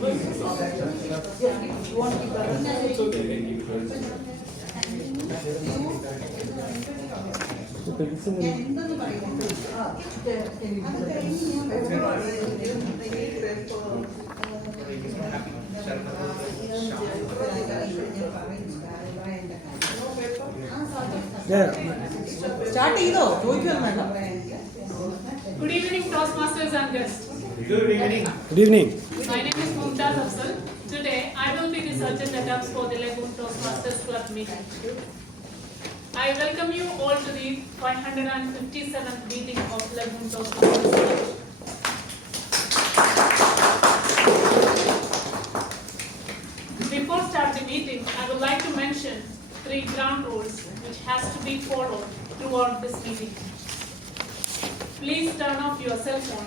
Start either. Good evening, Toastmasters and guests. Good evening. Good evening. My name is Mumthas Afsal. Today, I will be the sergeant at arms for the Lagoon Toastmasters Club meeting. I welcome you all to the 557th meeting of Lagoon Toastmasters. Before start the meeting, I would like to mention 3 ground rules which has to be followed throughout this meeting. Please turn off your cell phone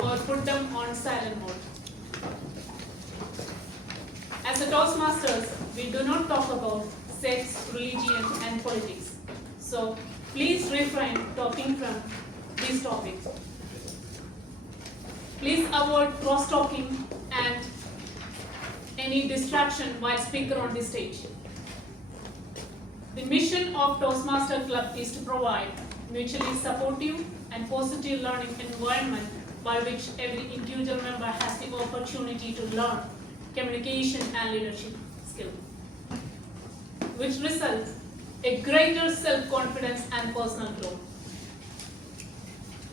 or put them on silent mode. As a Toastmasters, we do not talk about sex, religion and politics. So please refrain talking from these topics. Please avoid cross-talking and any distraction while speaker on the stage. The mission of Toastmaster Club is to provide mutually supportive and positive learning environment by which every individual member has the opportunity to learn communication and leadership skills, which results in greater self-confidence and personal growth.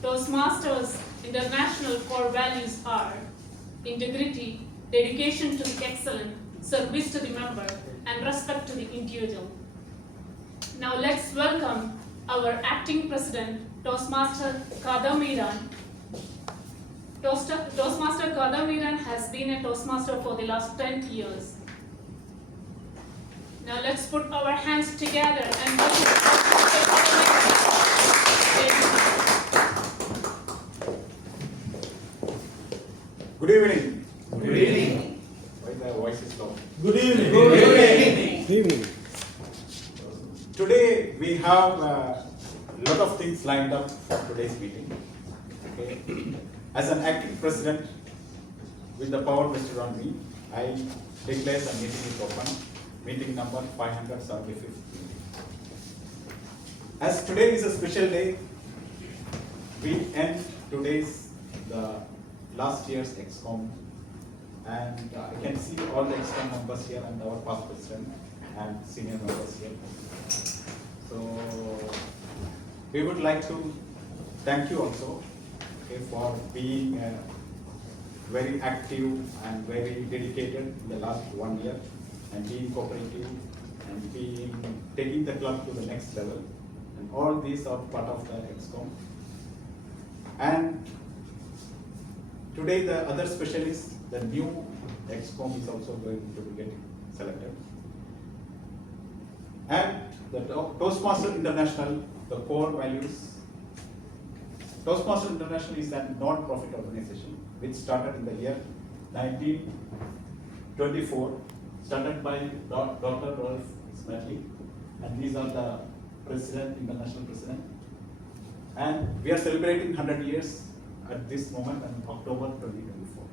Toastmasters International core values are integrity, dedication to the excellence, service to the member, and respect to the individual. Now let's welcome our acting president, Toastmaster Kadamiran. Toastmaster Kadamiran has been a Toastmaster for the last 10 years. Now let's put our hands together and Good evening. Good evening. Why the voice is low? Good evening. Good evening. Good evening. Today we have a lot of things lined up for today's meeting. Okay. As an acting president, with the power vested on me, I declare the meeting is open. Meeting number 575. As today is a special day, we end today's the last year's EXCOM, and I can see all the EXCOM members here and our past president and senior members here. So we would like to thank you also, okay, for being very active and very dedicated in the last 1 year and being cooperative and taking the club to the next level. And all these are part of the EXCOM. And today the other specialist, the new EXCOM is also going to be getting selected. And the Toastmaster International, the core values. Toastmaster International is a non-profit organization which started in the year 1924, started by Dr. Rolf Smedley, and these are the president, international president. And we are celebrating 100 years at this moment in October 2024.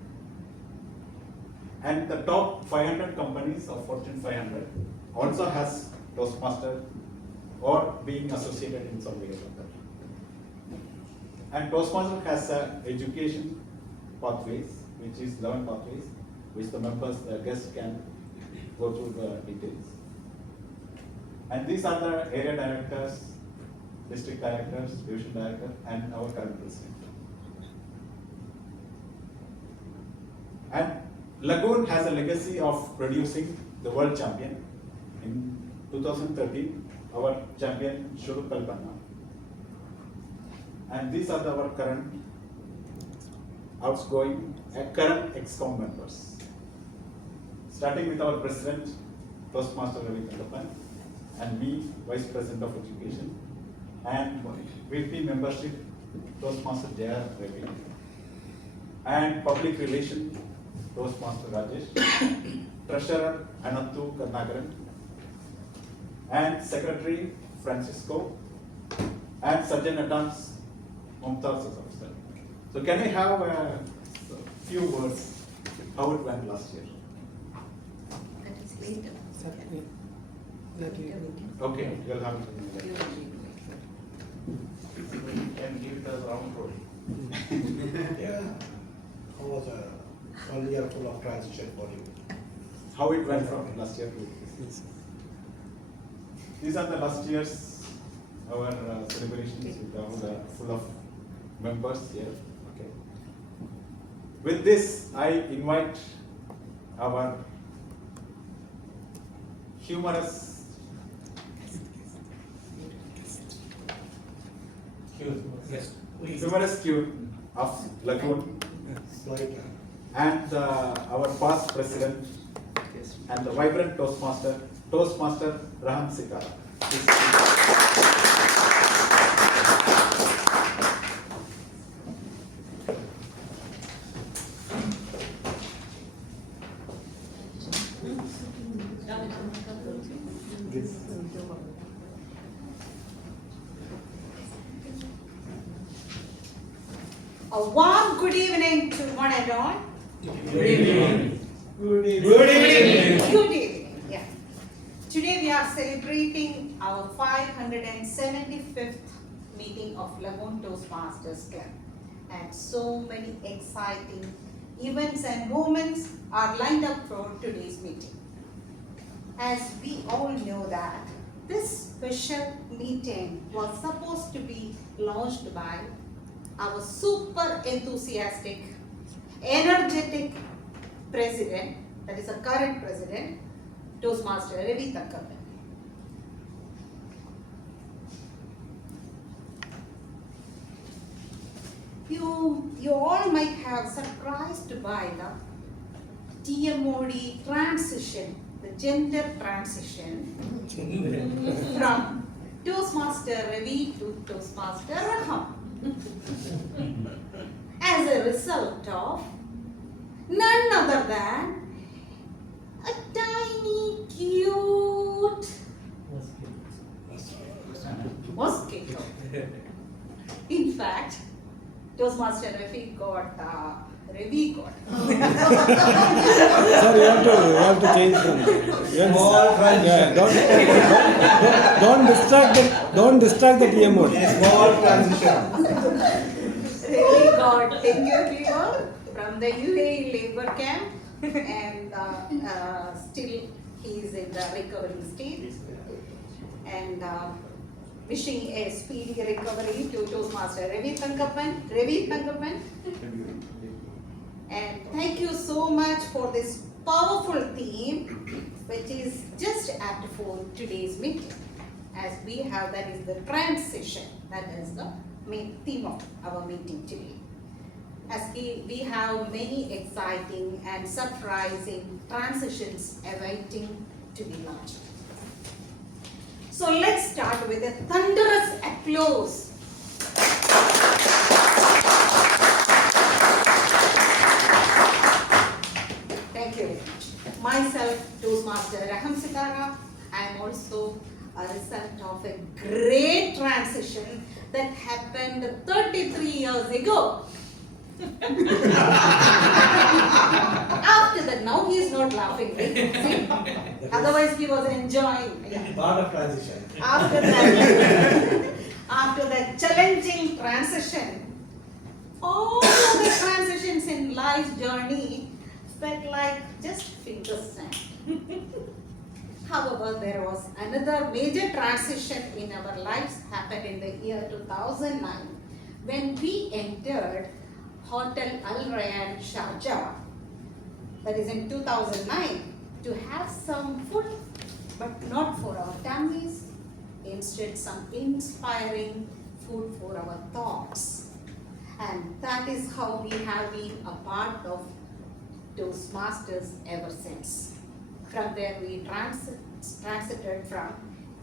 And the top 500 companies of Fortune 500 also has Toastmaster or being associated in some way or other. And Toastmaster has education pathways, which is 11 pathways, which the members, the guests can go through the details. And these are the area directors, district directors, division director, and our current president. And Lagoon has a legacy of producing the world champion. In 2013, our champion Shuru Kalpana. And these are our current outgoing, current EXCOM members. Starting with our president, Toastmaster Ravi Thankappan, and me, Vice President of Education, and VP membership, Toastmaster Jayashanker, and Public Relations, Toastmaster Rajesh, Treasurer Ananthu Karnagaran, and Secretary Francisco, and Sergeant at Arms Mumthas. So can I have a few words how it went last year? That is later. Okay, you'll have it in the later. Can give it as round robin. Yeah. How was a 1 year full of transition for you? How it went from last year to this? These are the last year's our celebrations with all the full of members here. Okay. With this, I invite our humorous Yes. humorous cue of Lagoon and our past president and the vibrant Toastmaster Raham Sithara. A warm good evening to one and all. Good evening. Good evening. Yeah. Today we are celebrating our 575th meeting of Lagoon Toastmasters Club, and so many exciting events and moments are lined up for today's meeting. As we all know that this special meeting was supposed to be launched by our super enthusiastic, energetic president, that is a current president, Toastmaster Ravi Thankappan. You all might have surprised by the TMOD transition, the gender transition from Toastmaster Ravi to Toastmaster Raham. As a result of none other than a tiny, cute mosquito. In fact, Toastmaster Ravi got. Sir, you have to change from don't distract the TMOD. Small transition. Ravi got tenure from the UAE labor camp, and still he is in the recovery state. And wishing a speedy recovery to Toastmaster Ravi Thankappan. And thank you so much for this powerful theme, which is just apt for today's meeting. As we have, that is the transition. That is the main theme of our meeting today. As we have many exciting and surprising transitions awaiting to be launched. So let's start with a thunderous applause. Thank you very much. Myself, Toastmaster Raham Sithara, I am also a result of a great transition that happened 33 years ago. After that, now he is not laughing. See? Otherwise, he was enjoying. Part of transition. After that, after that challenging transition, all of the transitions in life's journey felt like just finger snap. However, there was another major transition in our lives happened in the year 2009 when we entered Hotel Al Rayyan Sharjah, that is in 2009, to have some food, but not for our tummies, instead some inspiring food for our thoughts. And that is how we have been a part of Toastmasters ever since. From there we transited from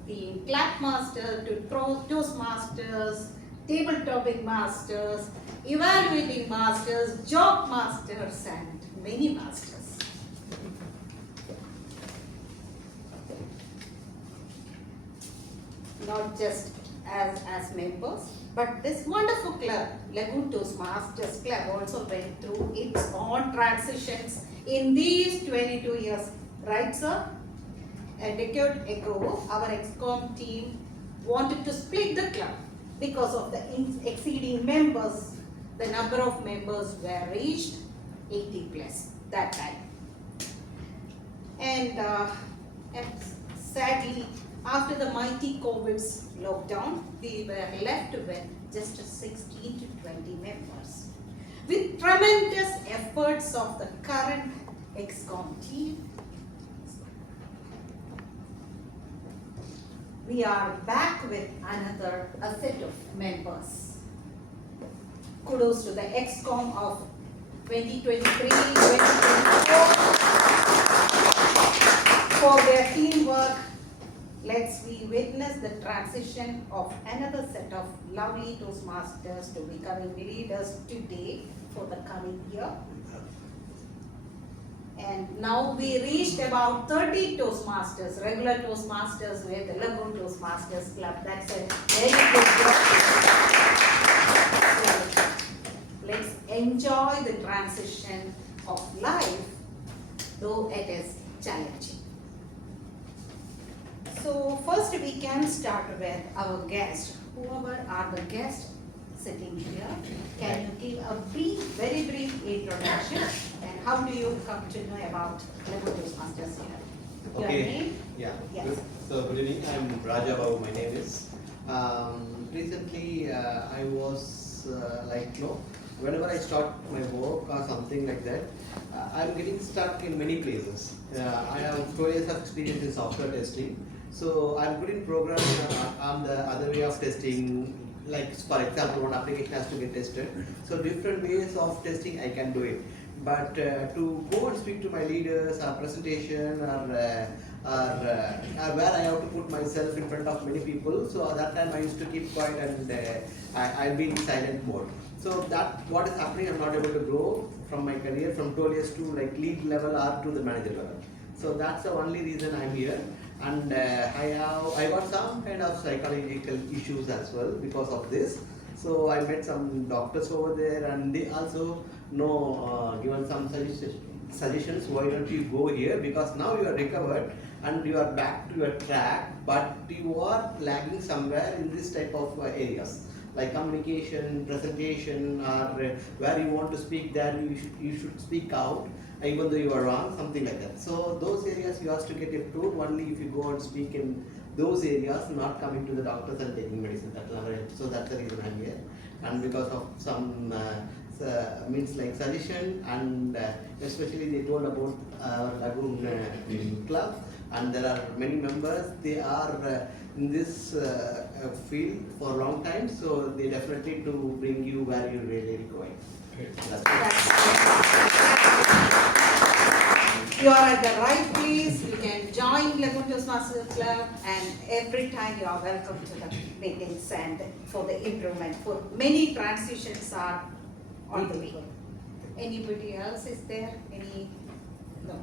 being clap master to Toastmasters, table topic masters, evaluating masters, job masters, and many masters. Not just as members, but this wonderful club, Lagoon Toastmasters Club, also went through its own transitions In these 22 years, right sir? A decade ago, our EXCOM team wanted to split the club because of the exceeding members. The number of members were reached 80 plus that time. And sadly, after the mighty COVID's lockdown, we were left with just 16 to 20 members. With tremendous efforts of the current EXCOM team, we are back with another set of members. Kudos to the EXCOM of 2023-2024 for their teamwork. Let's we witness the transition of another set of lovely Toastmasters to becoming leaders today for the coming year. And now we reached about 30 Toastmasters, regular Toastmasters with the Lagoon Toastmasters Club. That's a very good job. Let's enjoy the transition of life, though it is challenging. So first we can start with our guest. Whoever are the guests sitting here, can you give a very brief introduction and how do you come to know about Lagoon Toastmasters here? Your name? Yeah. Yes. So good evening. I'm Raja Babu. My name is. Recently, I was whenever I start my work or something like that, I'm getting stuck in many places. I have 12 years of experience in software testing. So I'm good in programming on the other way of testing, like for example, one application has to get tested. So different ways of testing I can do it. But to go and speak to my leaders or presentation or where I have to put myself in front of many people, so at that time I used to keep quiet and I'll be in silent mode. So that what is happening, I'm not able to grow from my career from 12 years to like lead level or to the manager level. So that's the only reason I'm here. And I got some kind of psychological issues as well because of this. So I met some doctors over there, and they also given some suggestions. Why don't you go here? Because now you are recovered and you are back to your track, but you are lagging somewhere in this type of areas like communication, presentation, or where you want to speak. There you should speak out. Even though you are wrong, something like that. So those areas you have to get improved only if you go and speak in those areas, not coming to the doctors and taking medicine. So that's the reason I'm here. And because of some means like suggestion, and especially they told about Lagoon Club, and there are many members. They are in this field for a long time, so they definitely to bring you where you really going. You are at the right place. You can join Lagoon Toastmasters Club, and every time you are welcome to the meetings and for the improvement. For many transitions are on the way. Anybody else is there? No.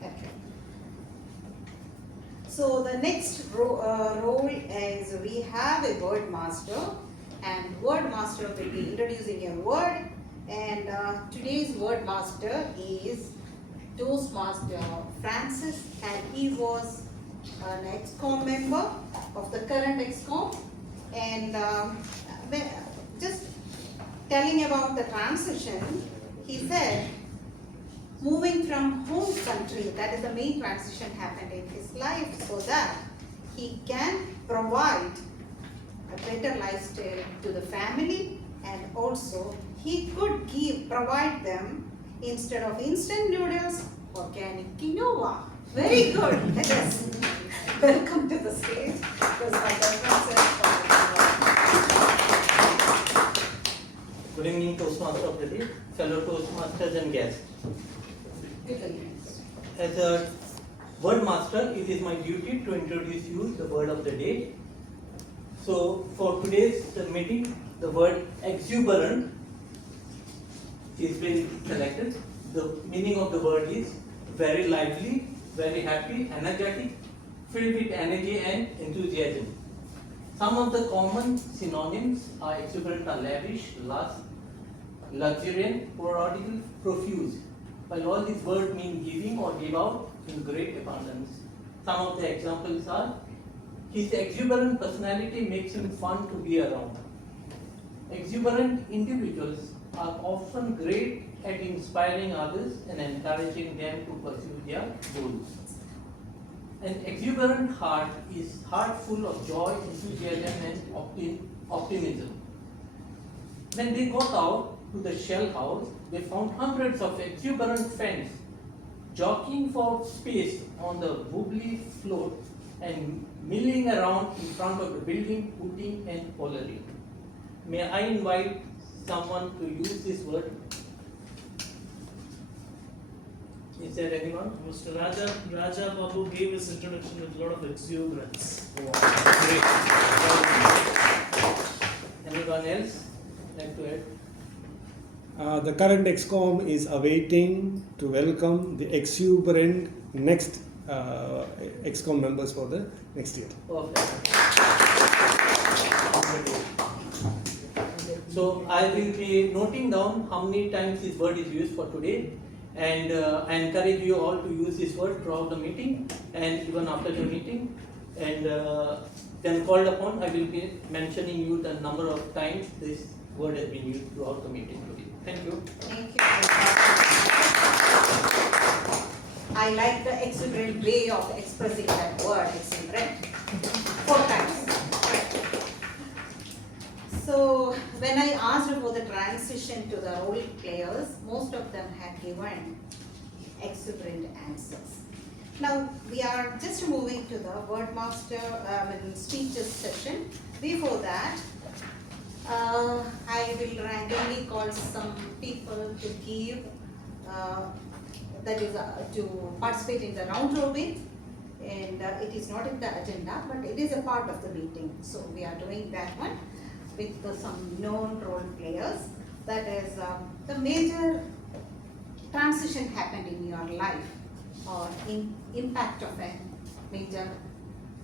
Okay. So the next role is we have a word master, and word master will be introducing a word. And today's word master is Toastmaster Francis, and he was an EXCOM member of the current EXCOM. And just telling about the transition, he said, moving from home country, that is the main transition happened in his life, so that he can provide a better lifestyle to the family, and also he could provide them, instead of instant noodles, organic quinoa. Very good. Yes. Welcome to the stage. Good evening, Toastmaster of the day, fellow Toastmasters and guests. Good evening. As a word master, it is my duty to introduce you the word of the day. So for today's meeting, the word exuberant is been selected. The meaning of the word is very lively, very happy, energetic, filled with energy and enthusiasm. Some of the common synonyms are exuberant are lavish, lush, luxuriant, prodigal, profuse. while all these words mean giving or give out in great abundance. Some of the examples are, his exuberant personality makes him fun to be around. Exuberant individuals are often great at inspiring others and encouraging them to pursue their goals. An exuberant heart is heart full of joy, enthusiasm, and optimism. When they got out to the shell house, they found hundreds of exuberant friends jockeying for space on the wobbly float and milling around in front of the building, putting and pollering. May I invite someone to use this word? Is there anyone? Mr. Raja Babu gave his introduction with a lot of exuberance. Great. Anyone else like to add? The current EXCOM is awaiting to welcome the exuberant next EXCOM members for the next year. Perfect. So I will be noting down how many times this word is used for today, and I encourage you all to use this word throughout the meeting and even after the meeting. And when called upon, I will be mentioning you the number of times this word has been used throughout the meeting today. Thank you. Thank you. I like the exuberant way of expressing that word, exuberant. 4 times. So when I asked about the transition to the role players, most of them had given exuberant answers. Now we are just moving to the word master speeches session. Before that, I will randomly call some people to give, to participate in the round robin, and it is not in the agenda, but it is a part of the meeting. So we are doing that one with some known role players. That is the major transition happened in your life, or impact of a major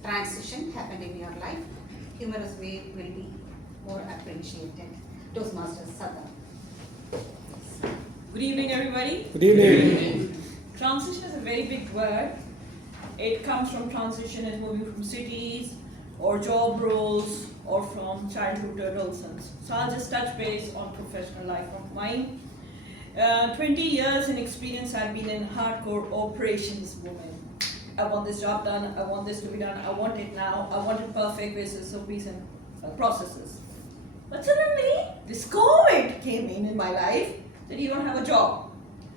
transition happened in your life. Humorous way will be more appreciated. Toastmasters Sadha. Good evening, everybody. Good evening. Transition is a very big word. It comes from transition as moving from cities or job roles or from childhood to adolescence. So I'll just touch base on professional life of mine. 20 years in experience, I've been in hardcore operations woman. I want this job done, I want this to be done, I want it now, I want it perfect basis of recent processes. But suddenly, this COVID came in my life, that you don't have a job.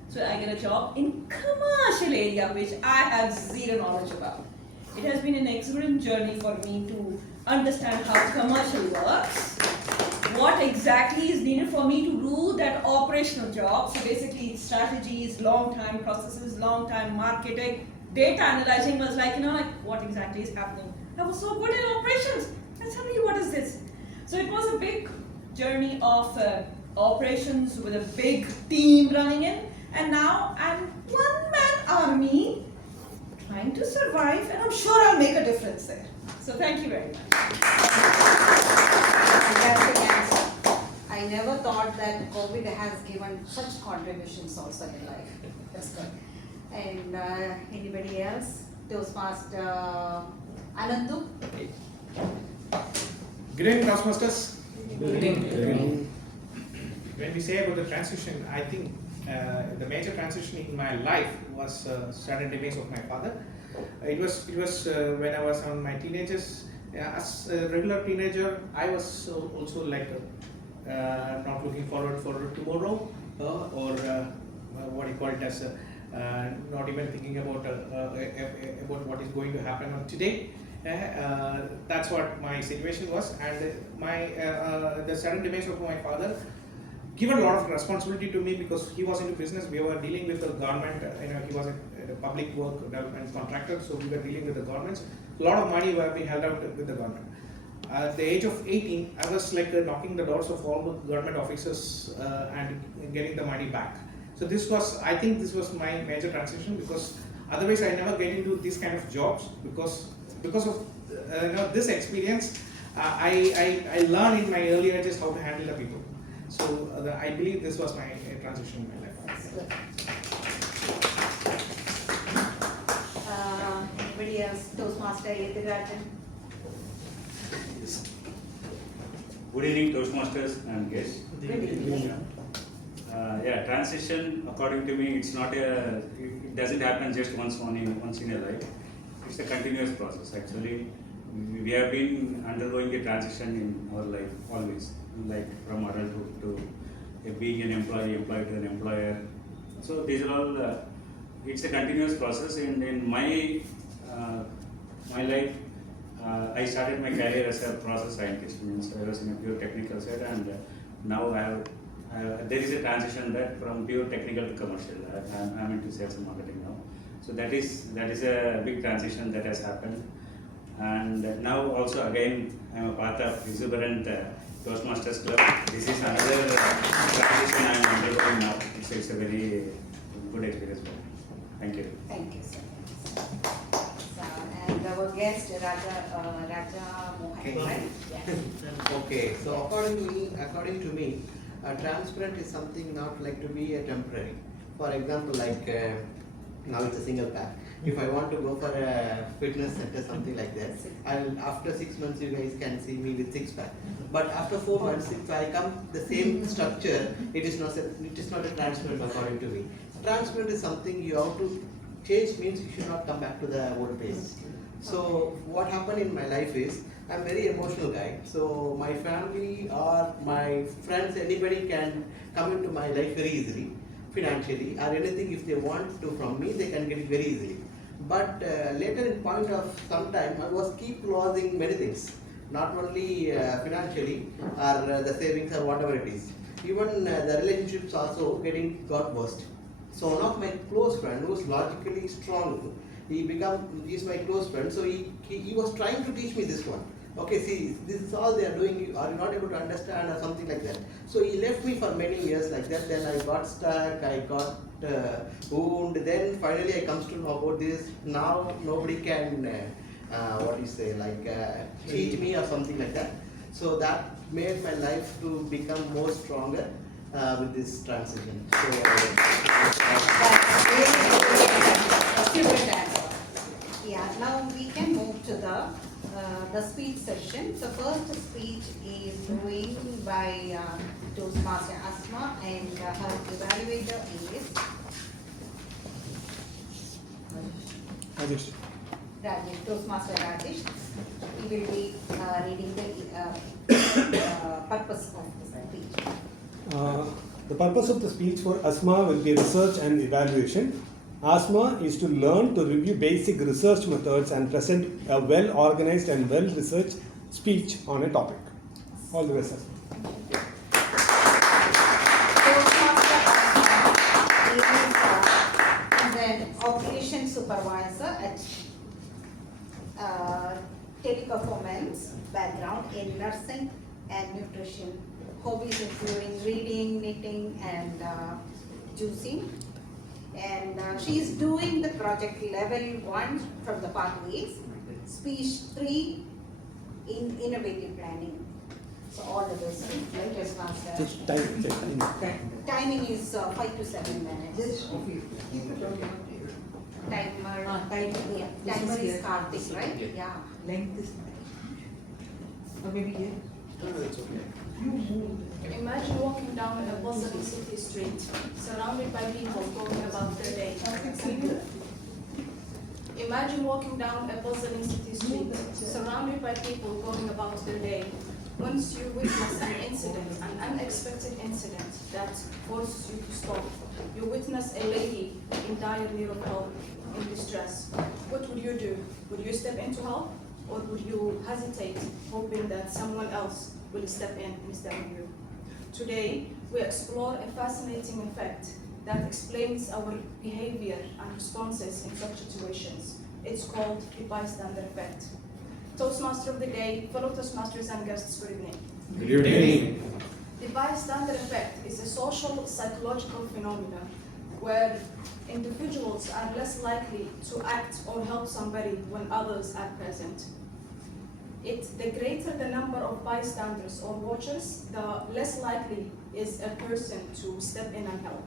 So I get a job in commercial area, which I have zero knowledge about. It has been an excellent journey for me to understand how commercial works, what exactly is needed for me to do that operational job. So basically it's strategies, long-time processes, long-time marketing, data analyzing was like, what exactly is happening. I was so good in operations, and suddenly what is this? So it was a big journey of operations with a big team running in, and now I'm one-man army trying to survive, and I'm sure I'll make a difference there. So thank you very much. I never thought that COVID has given such contributions also in life. That's good. And anybody else? Toastmaster Anandu? Good evening, Toastmasters. Good evening. When we say about the transition, I think the major transition in my life was sudden demise of my father. It was when I was on my teenagers. As a regular teenager, I was also like not looking forward for tomorrow, or what you call it as not even thinking about what is going to happen on today. That's what my situation was, and my the sudden demise of my father given a lot of responsibility to me, because he was into business. We were dealing with the government. He was a public work development contractor, so we were dealing with the governments. A lot of money were being held out with the government. At the age of 18, I was like knocking the doors of all the government offices and getting the money back. So I think this was my major transition, because otherwise I never get into these kind of jobs, because of this experience. I learned in my early ages how to handle the people. So I believe this was my transition in my life. That's good. Toastmaster Yedirajan. Good evening, Toastmasters and guests. Transition, according to me, it's not it doesn't happen just once in a life. It's a continuous process. Actually, we have been undergoing a transition in our life always, like from adulthood to being an employee to an employer. So these are all. It's a continuous process. In my life, I started my career as a process scientist. Means I was in a pure technical side, and now there is a transition that from pure technical to commercial. I'm into sales and marketing now. So that is a big transition that has happened. And now also again I'm a part of Exuberant Toastmasters Club. This is another transition I'm undergoing now. It's a very good experience for me. Thank you. Thank you, sir. And our guest, Raja Mohan, right? Yeah. Okay, so according to me, transparent is something not like to be a temporary. For example, like now it's a single pack. If I want to go for a fitness center, something like that, after 6 months you guys can see me with 6-pack. But after 4 months, if I come the same structure, it is not a transparent according to me. Transparent is something you have to change, means you should not come back to the old place. So what happened in my life is, I'm a very emotional guy. So my family or my friends, anybody can come into my life very easily, financially, or anything if they want to from me, they can get it very easily. But later in point of some time, I was keep losing many things, not only financially or the savings or whatever it is. Even the relationships also got worst. So one of my close friend who is logically strong, he's my close friend. So he was trying to teach me this one. Okay, see, this is all they are doing. Are you not able to understand or something like that? So he left me for many years like that. Then I got stuck. I got wounded. Then finally I comes to know about this. Now nobody can cheat me or something like that. So that made my life to become more stronger with this transition. So, yeah, now we can move to the speech session. The first speech is doing by Toastmaster Asma, and her evaluator is Rajesh. Rajesh, Toastmaster Rajesh. He will be reading the purpose of the speech. The purpose of the speech for Asma will be research and evaluation. Asma is to learn to review basic research methods and present a well-organized and well-researched speech on a topic. All the best, Asma. Is an operations supervisor at teleperformance background in nursing and nutrition. Hobbies including reading, knitting, and juicing. And she is doing the project level 1 from the pathways, speech 3 in innovative planning. So all the best. Latest master. Just time. Timing is 5 to 7 minutes. Timer is Karthick, right? Yeah. Length is or maybe here. No, it's okay. Imagine walking down a bustling city street, surrounded by people going about their day. Imagine walking down a bustling city street, surrounded by people going about their day. Once you witness an incident, an unexpected incident that forces you to stop, you witness a lady in dire need of help, in distress. What would you do? Would you step in to help? Or would you hesitate, hoping that someone else will step in instead of you? Today, we explore a fascinating effect that explains our behavior and responses in such situations. It's called the bystander effect. Toastmaster of the day, fellow Toastmasters and guests, good evening. Good evening. The bystander effect is a social psychological phenomenon where individuals are less likely to act or help somebody when others are present. The greater the number of bystanders or watchers, the less likely is a person to step in and help.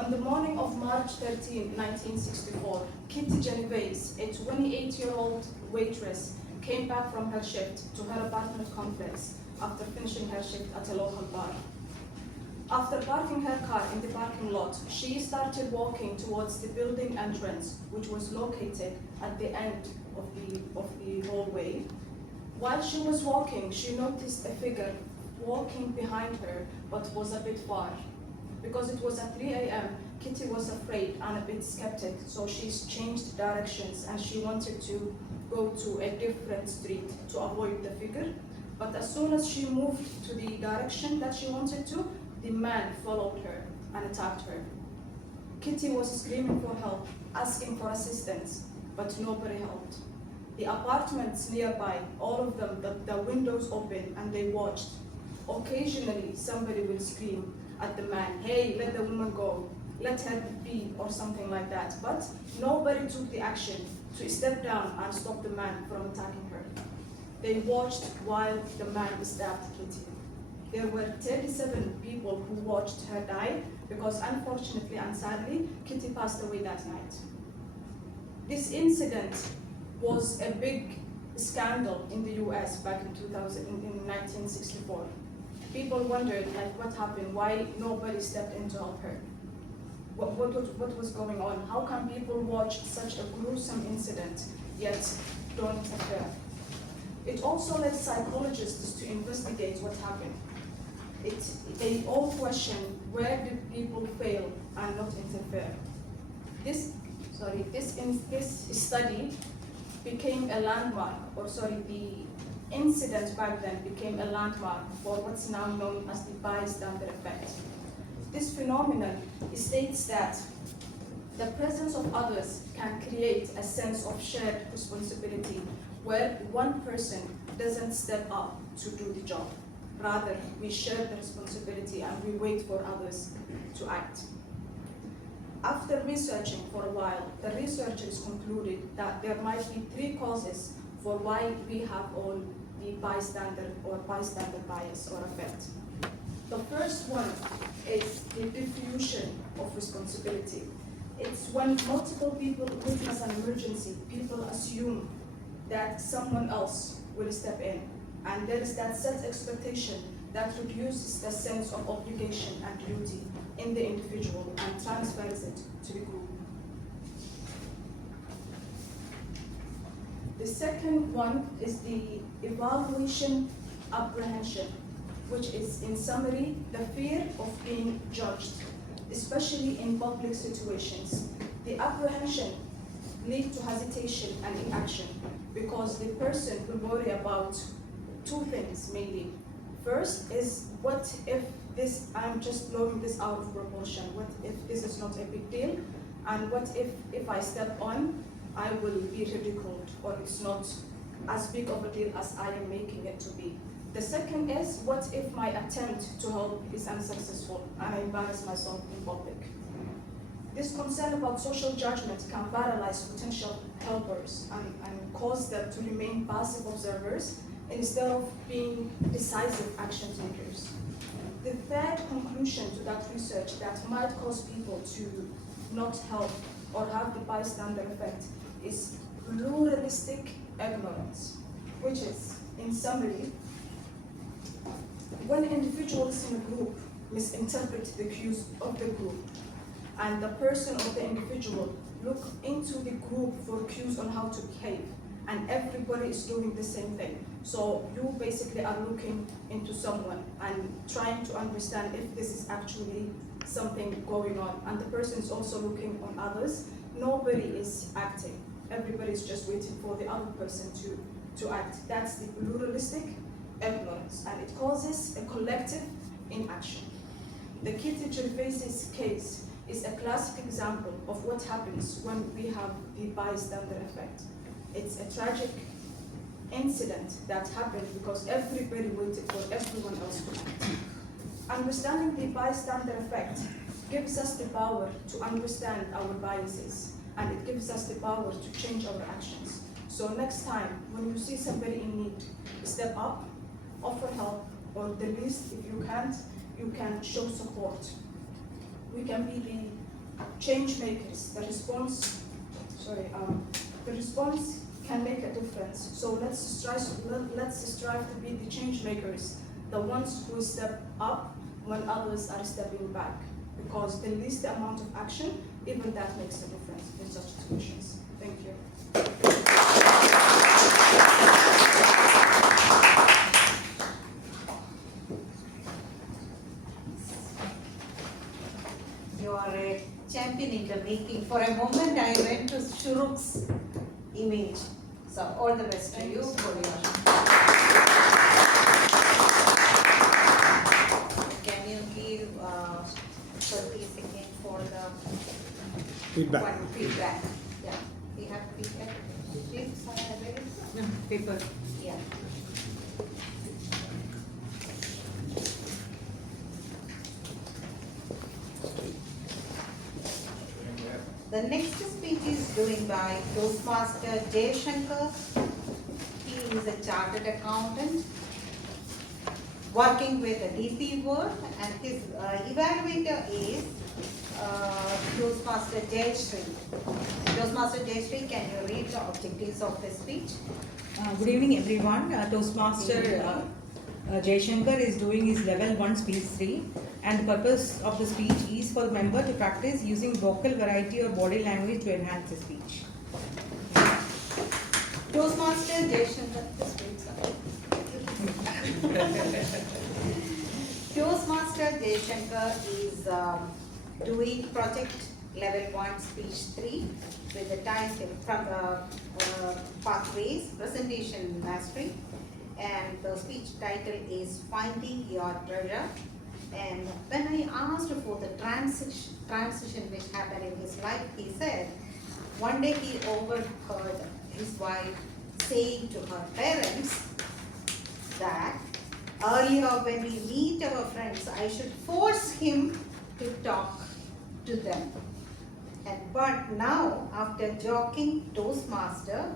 On the morning of March 13, 1964, Kitty Genovese, a 28-year-old waitress, came back from her shift to her apartment complex after finishing her shift at a local bar. After parking her car in the parking lot, she started walking towards the building entrance, which was located at the end of the hallway. While she was walking, she noticed a figure walking behind her, but was a bit far. Because it was at 3 a.m., Kitty was afraid and a bit skeptic, so she changed directions and she wanted to go to a different street to avoid the figure. But as soon as she moved to the direction that she wanted to, the man followed her and attacked her. Kitty was screaming for help, asking for assistance, but nobody helped. The apartments nearby, all of them, the windows open and they watched. Occasionally, somebody will scream at the man, hey, let the woman go, let her be, or something like that. But nobody took the action to step down and stop the man from attacking her. They watched while the man stabbed Kitty. There were 37 people who watched her die because unfortunately and sadly, Kitty passed away that night. This incident was a big scandal in the US back in 1964. People wondered, like, what happened? Why nobody stepped in to help her? What was going on? How can people watch such a gruesome incident yet don't interfere? It also led psychologists to investigate what happened. They all questioned, where did people fail and not interfere? This study became a landmark, the incident back then became a landmark for what's now known as the bystander effect. This phenomenon states that the presence of others can create a sense of shared responsibility where one person doesn't step up to do the job. Rather, we share the responsibility and we wait for others to act. After researching for a while, the researchers concluded that there might be 3 causes for why we have all the bystander bias or effect. The first one is the diffusion of responsibility. It's when multiple people witness an emergency, people assume that someone else will step in. And there is that set expectation that reduces the sense of obligation and duty in the individual and transfers it to the group. The second one is the evaluation apprehension, which is, in summary, the fear of being judged, especially in public situations. The apprehension leads to hesitation and inaction because the person will worry about 2 things mainly. First is, what if I'm just blowing this out of proportion? What if this is not a big deal? And what if I step on, I will be ridiculed, or it's not as big of a deal as I am making it to be. The second is, what if my attempt to help is unsuccessful and I embarrass myself in public? This concern about social judgment can paralyze potential helpers and cause them to remain passive observers instead of being decisive action takers. The third conclusion to that research that might cause people to not help or have the bystander effect is pluralistic ignorance, which is, in summary, when individuals in a group misinterpret the cues of the group and the person or the individual look into the group for cues on how to behave, and everybody is doing the same thing. So you basically are looking into someone and trying to understand if this is actually something going on, and the person is also looking on others. Nobody is acting. Everybody is just waiting for the other person to act. That's the pluralistic ignorance, and it causes a collective inaction. The Kitty Genovese case is a classic example of what happens when we have the bystander effect. It's a tragic incident that happened because everybody waited for everyone else to act. Understanding the bystander effect gives us the power to understand our biases, and it gives us the power to change our actions. So next time, when you see somebody in need, step up, offer help, or the least, if you can't, you can show support. We can be change makers. The response can make a difference. So let's strive to be the change makers, the ones who step up when others are stepping back. Because the least amount of action, even that makes a difference in such situations. Thank you. You are a champion in the making. For a moment, I went to Shuruk's image. So all the best to you for your. Can you give 30 seconds for the Feedback. feedback? Yeah. We have feedback. Please, No, paper. yeah. The next speech is doing by Toastmaster Jayashanker. He is a chartered accountant working with a DP work, and his evaluator is Toastmaster Jayashree. Toastmaster Jayashree, can you read the objectives of the speech? Good evening, everyone. Toastmaster Jayashanker is doing his level 1 speech 3, and the purpose of the speech is for the member to practice using vocal variety or body language to enhance the speech. Toastmaster Jayashanker, Toastmaster Jayashanker is doing project level 1 speech 3 with the time from pathways, presentation mastery, and the speech title is Finding Your Treasure. And when I asked for the transition which happened in his life, he said one day he overheard his wife saying to her parents that earlier when we meet our friends, I should force him to talk to them. But now, after joking Toastmaster,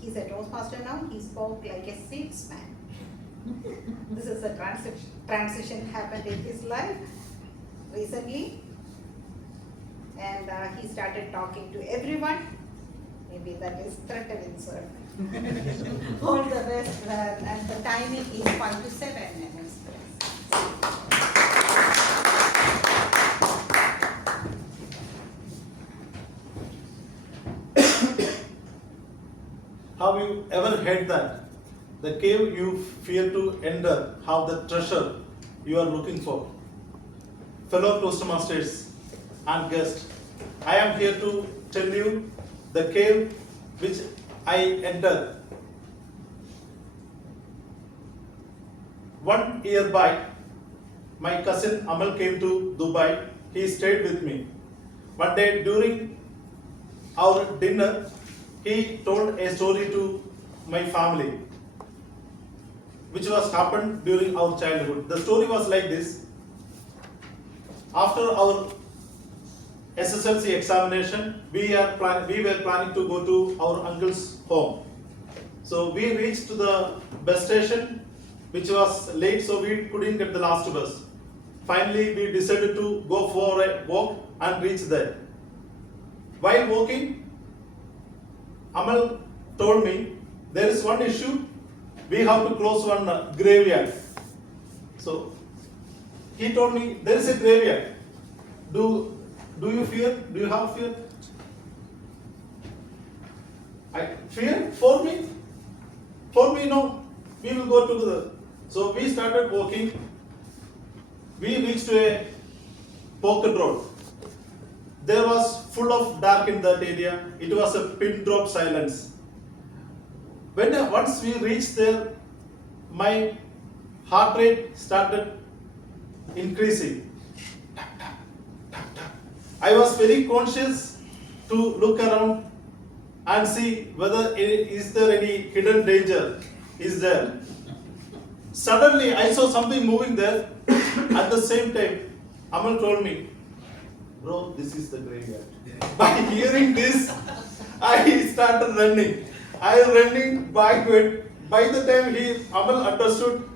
he's a Toastmaster now, he spoke like a salesman. This is a transition happened in his life recently, and he started talking to everyone. Maybe that is threatening, sir. All the best, and the timing is 5 to 7 minutes. Have you ever heard that? The cave you fear to enter, have the treasure you are looking for. Fellow Toastmasters and guests, I am here to tell you the cave which I entered. 1 year back, my cousin Amal came to Dubai. He stayed with me. One day during our dinner, he told a story to my family, which was happened during our childhood. The story was like this. After our SSLC examination, we were planning to go to our uncle's home. So we reached to the bus station, which was late, so we couldn't get the last bus. Finally, we decided to go for a walk and reach there. While walking, Amal told me there is one issue. We have to close one graveyard. So he told me there is a graveyard. Do you fear? Do you have fear? Fear for me? For me, no. We will go together. So we started walking. We reached to a pocket road. There was full of dark in that area. It was a pin drop silence. Once we reached there, my heart rate started increasing. I was very conscious to look around and see whether is there any hidden danger is there. Suddenly I saw something moving there. At the same time, Amal told me, bro, this is the graveyard. By hearing this, I started running. I running backward. By the time Amal understood,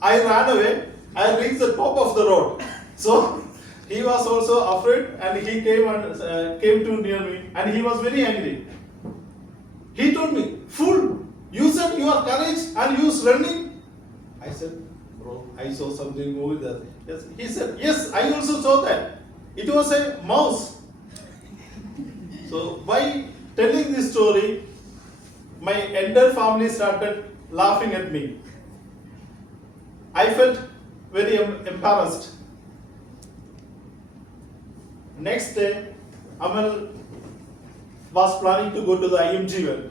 I ran away. I reached the top of the road. So he was also afraid, and he came to near me, and he was very angry. He told me, "Fool, you said you are courage and you running." I said, "Bro, I saw something moving there." Yes. He said, "Yes, I also saw that. It was a mouse." So by telling this story, my entire family started laughing at me. I felt very embarrassed. Next day, Amal was planning to go to the IMG well.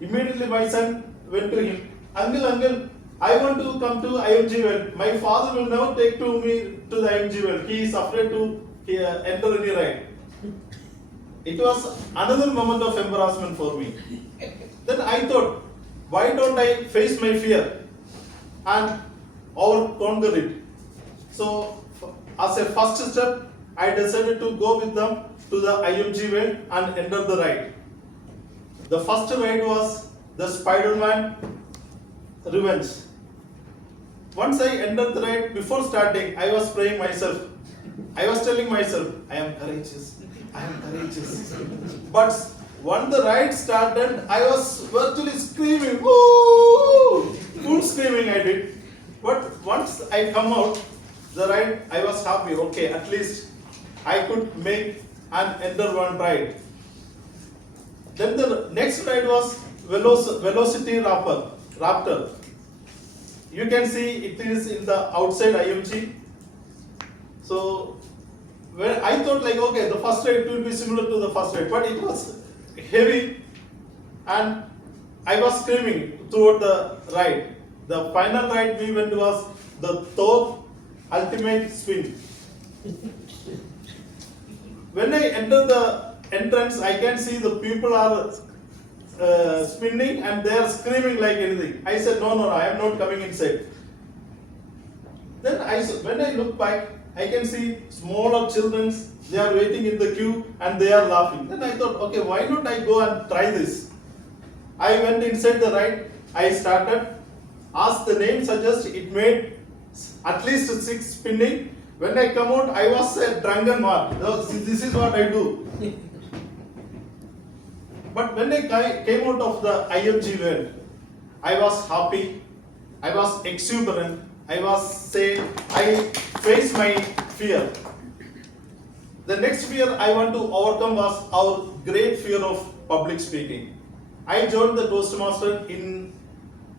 Immediately my son went to him, Uncle, I want to come to IMG well. My father will never take me to the IMG well. He is afraid to enter any ride." It was another moment of embarrassment for me. Then I thought, why don't I face my fear and conquer it? So as a first step, I decided to go with them to the IMG well and enter the ride. The first ride was the Spider-Man Revenge. Once I entered the ride, before starting, I was praying myself. I was telling myself, I am courageous. But when the ride started, I was virtually screaming, "Woo!" Full screaming I did. But once I come out, the ride, I was happy. Okay, at least I could make and enter one ride. Then the next ride was Velocity Raptor. You can see it is in the outside IMG. So when I thought okay, the first ride will be similar to the first ride, but it was heavy and I was screaming throughout the ride. The final ride we went was the Thor Ultimate Spin. When I enter the entrance, I can see the people are spinning and they are screaming like anything. I said, no, I am not coming inside. Then when I look back, I can see smaller children, they are waiting in the queue and they are laughing. Then I thought, okay, why not I go and try this? I went inside the ride, I started. As the name suggests, it made at least 6 spinning. When I come out, I was a drunken man. This is what I do. But when I came out of the IMG world, I was happy, I was exuberant, I faced my fear. The next fear I want to overcome was our great fear of public speaking. I joined the Toastmaster in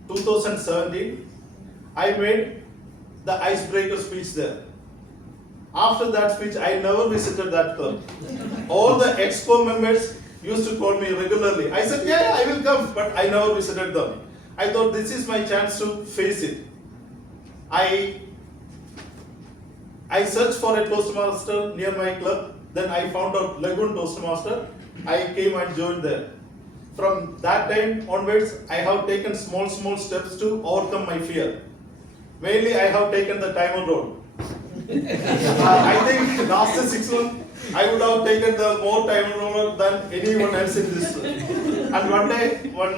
2017. I made the icebreaker speech there. After that speech, I never visited that club. All the EXCOM members used to call me regularly. I said, yeah, I will come, but I never visited them. I thought this is my chance to face it. I searched for a Toastmaster near my club. Then I found out Lagoon Toastmaster. I came and joined there. From that time onwards, I have taken small steps to overcome my fear. Mainly, I have taken the timer road. I think last 6 months, I would have taken the more timer road than anyone else in this. And one day, one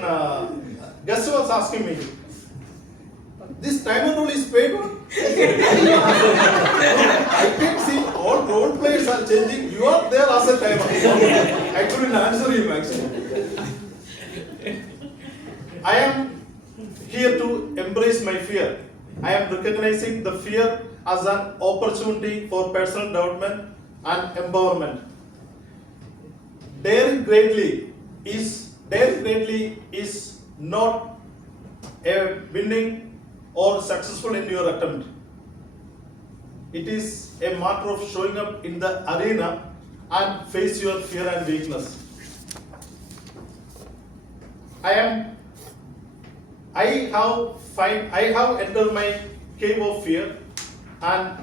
guest was asking me, this timer role is paid one? I can see all role players are changing. You are there as a timer. I couldn't answer him actually. I am here to embrace my fear. I am recognizing the fear as an opportunity for personal development and empowerment. Daring greatly is not a winning or successful in your attempt. It is a matter of showing up in the arena and face your fear and weakness. I have entered my cave of fear, and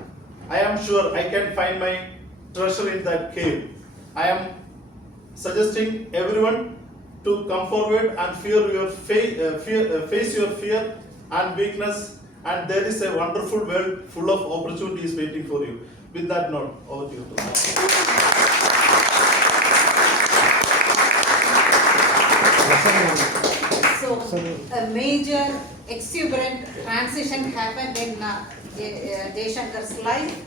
I am sure I can find my treasure in that cave. I am suggesting everyone to come forward and face your fear and weakness, and there is a wonderful world full of opportunities waiting for you. With that note, over to you. So, a major exuberant transition happened in Jayashanker's life.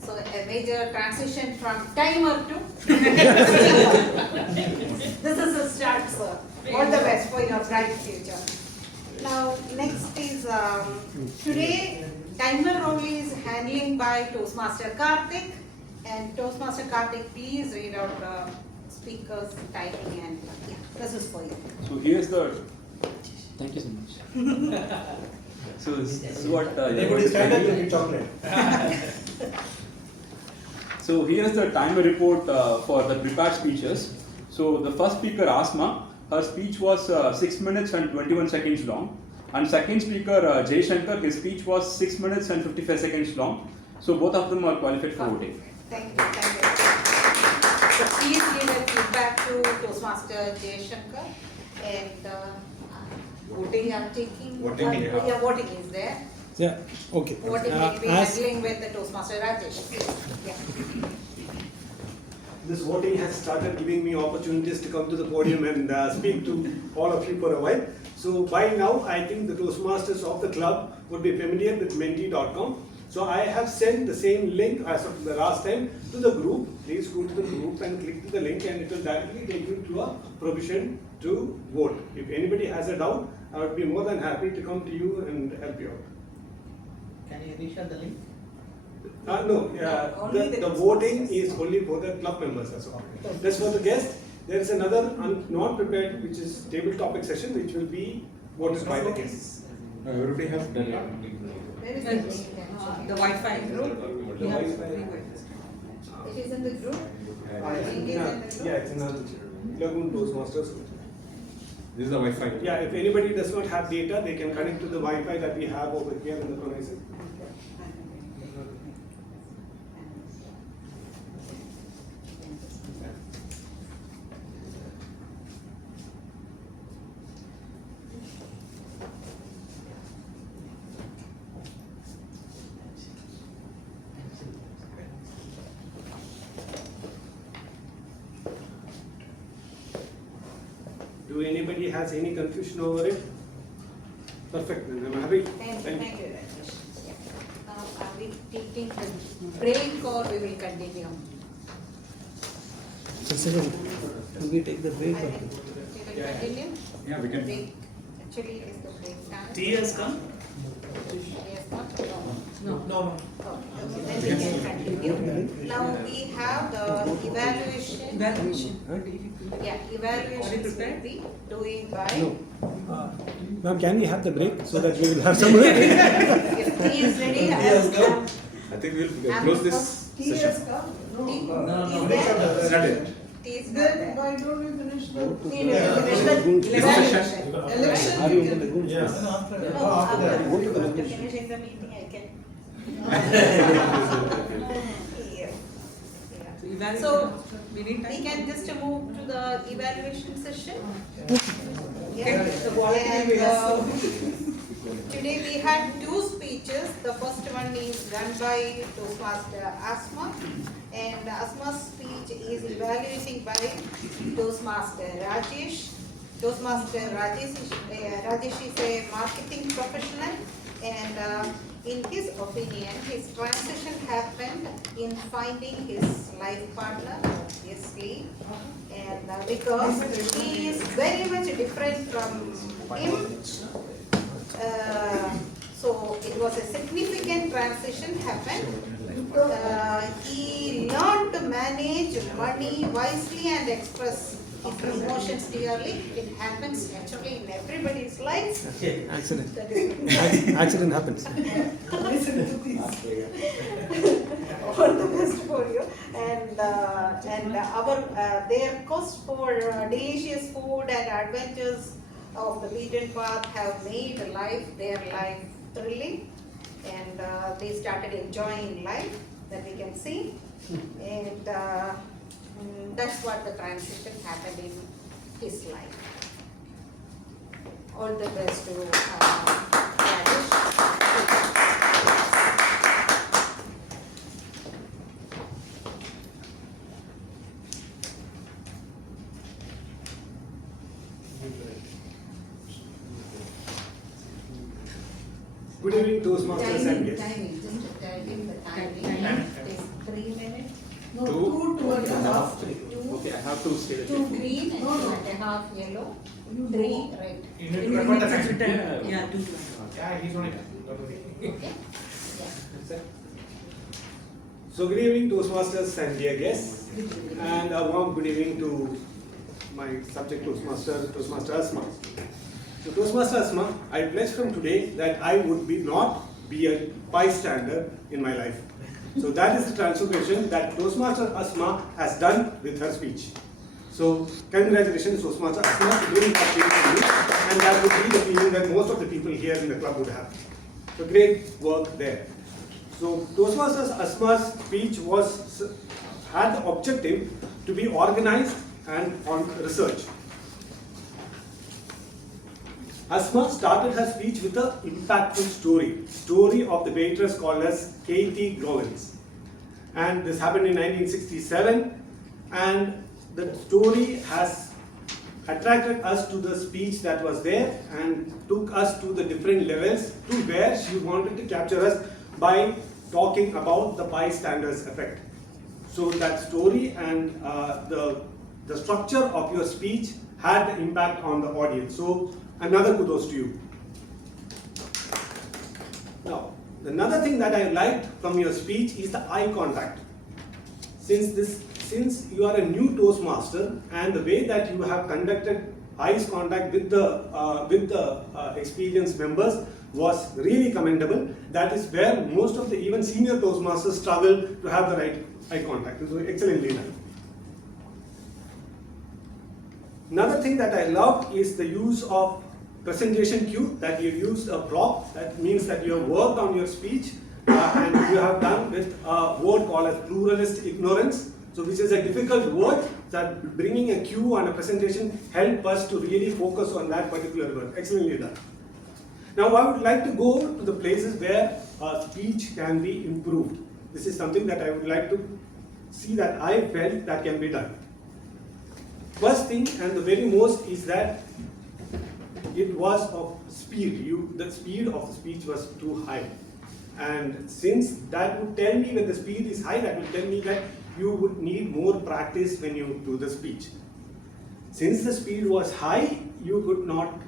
So a major transition from timer to this is a start, sir. All the best for your bright future. Now next is today timer role is handling by Toastmaster Karthick, and Toastmaster Karthick, please read out the speakers, timing, and yeah, this is for you. So here's the. Thank you so much. So this is what. Everybody stand up and eat chocolate. So here's the timer report for the prepared speeches. So the first speaker, Asma, her speech was 6 minutes and 21 seconds long. And second speaker, Jayashanker, his speech was 6 minutes and 55 seconds long. So both of them are qualified for voting. Thank you, thank you. So please give a feedback to Toastmaster Jayashanker, and voting I'm taking. Voting, yeah, voting is there. Yeah, okay. Voting will be As handling with the Toastmaster Rajesh. Yeah. this voting has started giving me opportunities to come to the podium and speak to all of you for a while. So by now, I think the Toastmasters of the club would be familiar with menti.com. So I have sent the same link as of the last time to the group. Please go to the group and click to the link, and it will directly take you to a provision to vote. If anybody has a doubt, I would be more than happy to come to you and help you out. Can you reshare the link? No, the voting is only for the club members as well. That's for the guests. There is another not prepared, which is table topic session, which will be voted by the guests. Everybody has done it. Where is the link? The Wi-Fi group. The Wi-Fi. It is in the group? Yeah, it's in the Lagoon Toastmasters. This is the Wi-Fi. Yeah, if anybody does not have data, they can connect to the Wi-Fi that we have over here in the premises. Do anybody has any confusion over it? Perfect, then I'm happy. Thank you, Rajesh. Yeah. Now, are we taking the break or we will continue? Will we take the break? I think we will continue. Yeah, we can. Break. Actually, it is the break time. Tea has come? Yes, not? No. No. Oh, okay, then we can continue. Now we have the evaluation. Yeah, evaluation will be doing by. No. Ma'am, can we have the break so that we will have some? If tea is ready, I will come. I think we'll close this Tea session. has come? No. It's not it. Tea is not there. Why don't we finish the Tea will finish the election? Are you in the lagoon? Yes. No, after finishing the meeting, I can. Yeah. So, we can just move to the evaluation session. Yeah. And, today we had two speeches. The first one is done by Toastmaster Asma, and Asma's speech is evaluating by Toastmaster Rajesh. Toastmaster Rajesh is a marketing professional, and in his opinion, his transition happened in finding his life partner, obviously, and because he is very much different from him. So it was a significant transition happened. He learned to manage money wisely and express his emotions clearly. It happens naturally in everybody's lives. Accident. That is Accident happens. all the best for you. And our their quest for delicious food and adventures of the beaten path have made their life thrilling, and they started enjoying life, that we can see, and that's what the transition happened in his life. All the best to Rajesh. Good evening, Toastmasters and guests. Timing. him the timing. Timing. It is 3 minutes. No, Two, 2.5. Okay, I have to say that. 2 green and 2.5 yellow. 3 red. You need to record the time. Yeah, 2 to Yeah, he's on it. Don't worry. Okay? Yeah. So good evening Toastmasters and dear guests, and a warm good evening to my subject Toastmaster Asma. So Toastmaster Asma, I pledge from today that I would not be a bystander in my life. So that is the transformation that Toastmaster Asma has done with her speech. So congratulations Toastmaster Asma for doing that thing for you, and that would be the feeling that most of the people here in the club would have. So great work there. So Toastmasters Asma's speech had the objective to be organized and on research. Asma started her speech with an impactful story of the waitress called as Katie Govins. And this happened in 1967, and the story has attracted us to the speech that was there and took us to the different levels to where she wanted to capture us by talking about the bystanders effect. So that story and the structure of your speech had the impact on the audience. So another kudos to you. Now, another thing that I liked from your speech is the eye contact. Since you are a new Toastmaster and the way that you have conducted eye contact with the experienced members was really commendable. That is where most of the even senior Toastmasters struggle to have the right eye contact. It was excellently done. Another thing that I loved is the use of presentation cue, that you used a prop. That means that you have worked on your speech and you have done with a word called as pluralist ignorance. So which is a difficult word, that bringing a cue on a presentation helped us to really focus on that particular word. Excellently done. Now I would like to go to the places where speech can be improved. This is something that I would like to see that I felt that can be done. First thing and the very most is that it was of speed. The speed of the speech was too high. And since that would tell me when the speed is high, that would tell me that you would need more practice when you do the speech. Since the speed was high, you could not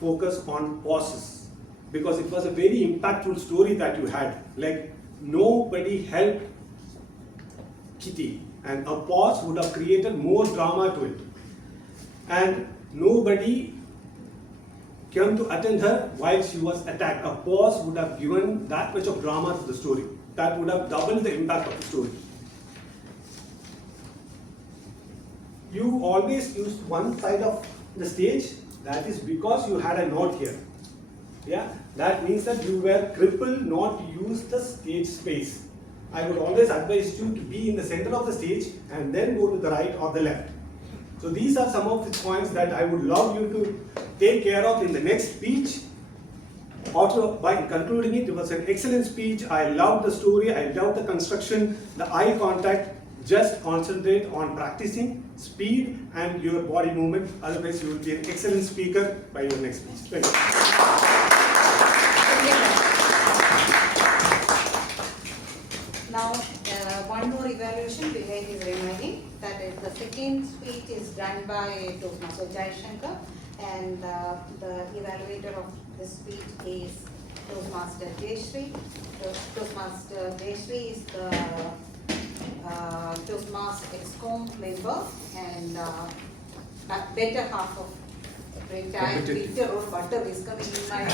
focus on pauses, because it was a very impactful story that you had. Like, nobody helped Kitty, and a pause would have created more drama to it. And nobody came to attend her while she was attacked. A pause would have given that much of drama to the story. That would have doubled the impact of the story. You always used one side of the stage. That is because you had a note here. Yeah, that means that you were crippled not to use the stage space. I would always advise you to be in the center of the stage and then go to the right or the left. So these are some of the points that I would love you to take care of in the next speech. Also, by concluding it, it was an excellent speech. I loved the story, I loved the construction, the eye contact. Just concentrate on practicing speed and your body movement. Otherwise, you will be an excellent speaker by your next speech. Thank you. Now, one more evaluation behind is reminding that the second speech is done by Toastmaster Jayashanker, and the evaluator of this speech is Toastmaster Jayashree. Toastmaster Jayashree is the Toastmasters EXCOM member and better half of the entire Peter or butter is coming in my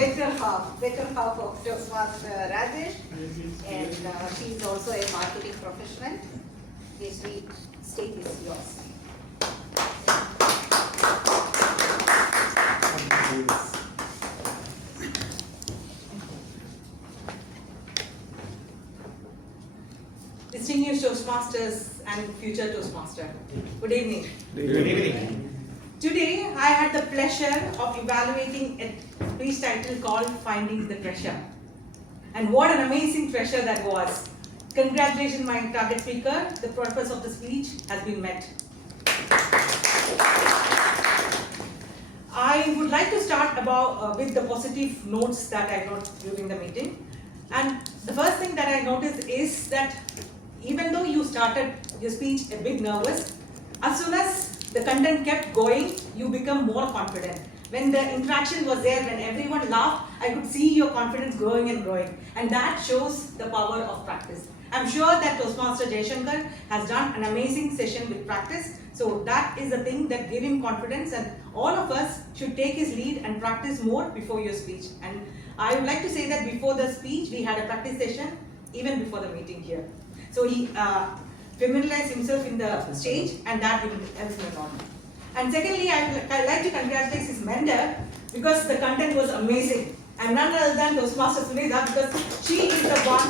better half of Toastmaster Rajesh, and she is also a marketing professional. Jayashree, stage is yours. Distinguished Toastmasters and future Toastmaster, good evening. Good evening. Today I had the pleasure of evaluating a speech title called Finding the Treasure. And what an amazing treasure that was. Congratulations, my target speaker. The purpose of the speech has been met. I would like to start with the positive notes that I wrote during the meeting. And the first thing that I noticed is that even though you started your speech a bit nervous, as soon as the content kept going, you become more confident. When the interaction was there, when everyone laughed, I could see your confidence growing and growing. And that shows the power of practice. I'm sure that Toastmaster Jayashanker has done an amazing session with practice. So that is the thing that gave him confidence, and all of us should take his lead and practice more before your speech. And I would like to say that before the speech, we had a practice session even before the meeting here. So he familiarized himself in the stage, and that will help him a lot. And secondly, I'd like to congratulate his mentor because the content was amazing. And none other than Toastmaster Sunita, because she is the one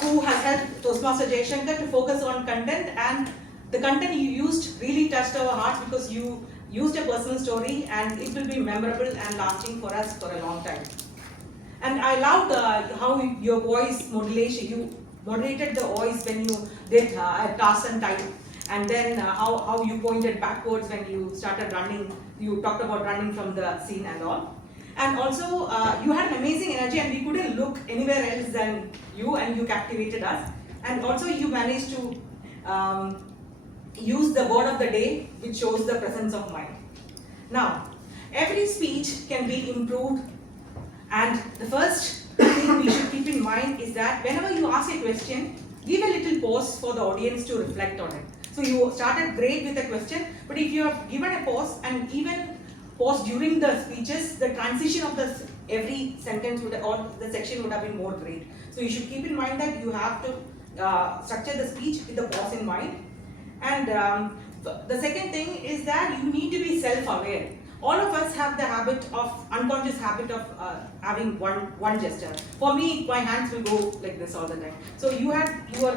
who has helped Toastmaster Jayashanker to focus on content, and the content you used really touched our hearts because you used a personal story, and it will be memorable and lasting for us for a long time. And I loved how your voice modulation, you moderated the voice when you did a task and time, and then how you pointed backwards when you started running, you talked about running from the scene and all. And also, you had an amazing energy, and we couldn't look anywhere else than you, and you captivated us. And also, you managed to use the word of the day, which shows the presence of mind. Now, every speech can be improved, and the first thing we should keep in mind is that whenever you ask a question, give a little pause for the audience to reflect on it. So you started great with a question, but if you have given a pause and even pause during the speeches, the transition of every sentence or the section would have been more great. So you should keep in mind that you have to structure the speech with the pause in mind. And the second thing is that you need to be self-aware. All of us have the unconscious habit of having one gesture. For me, my hands will go like this all the time. So you had your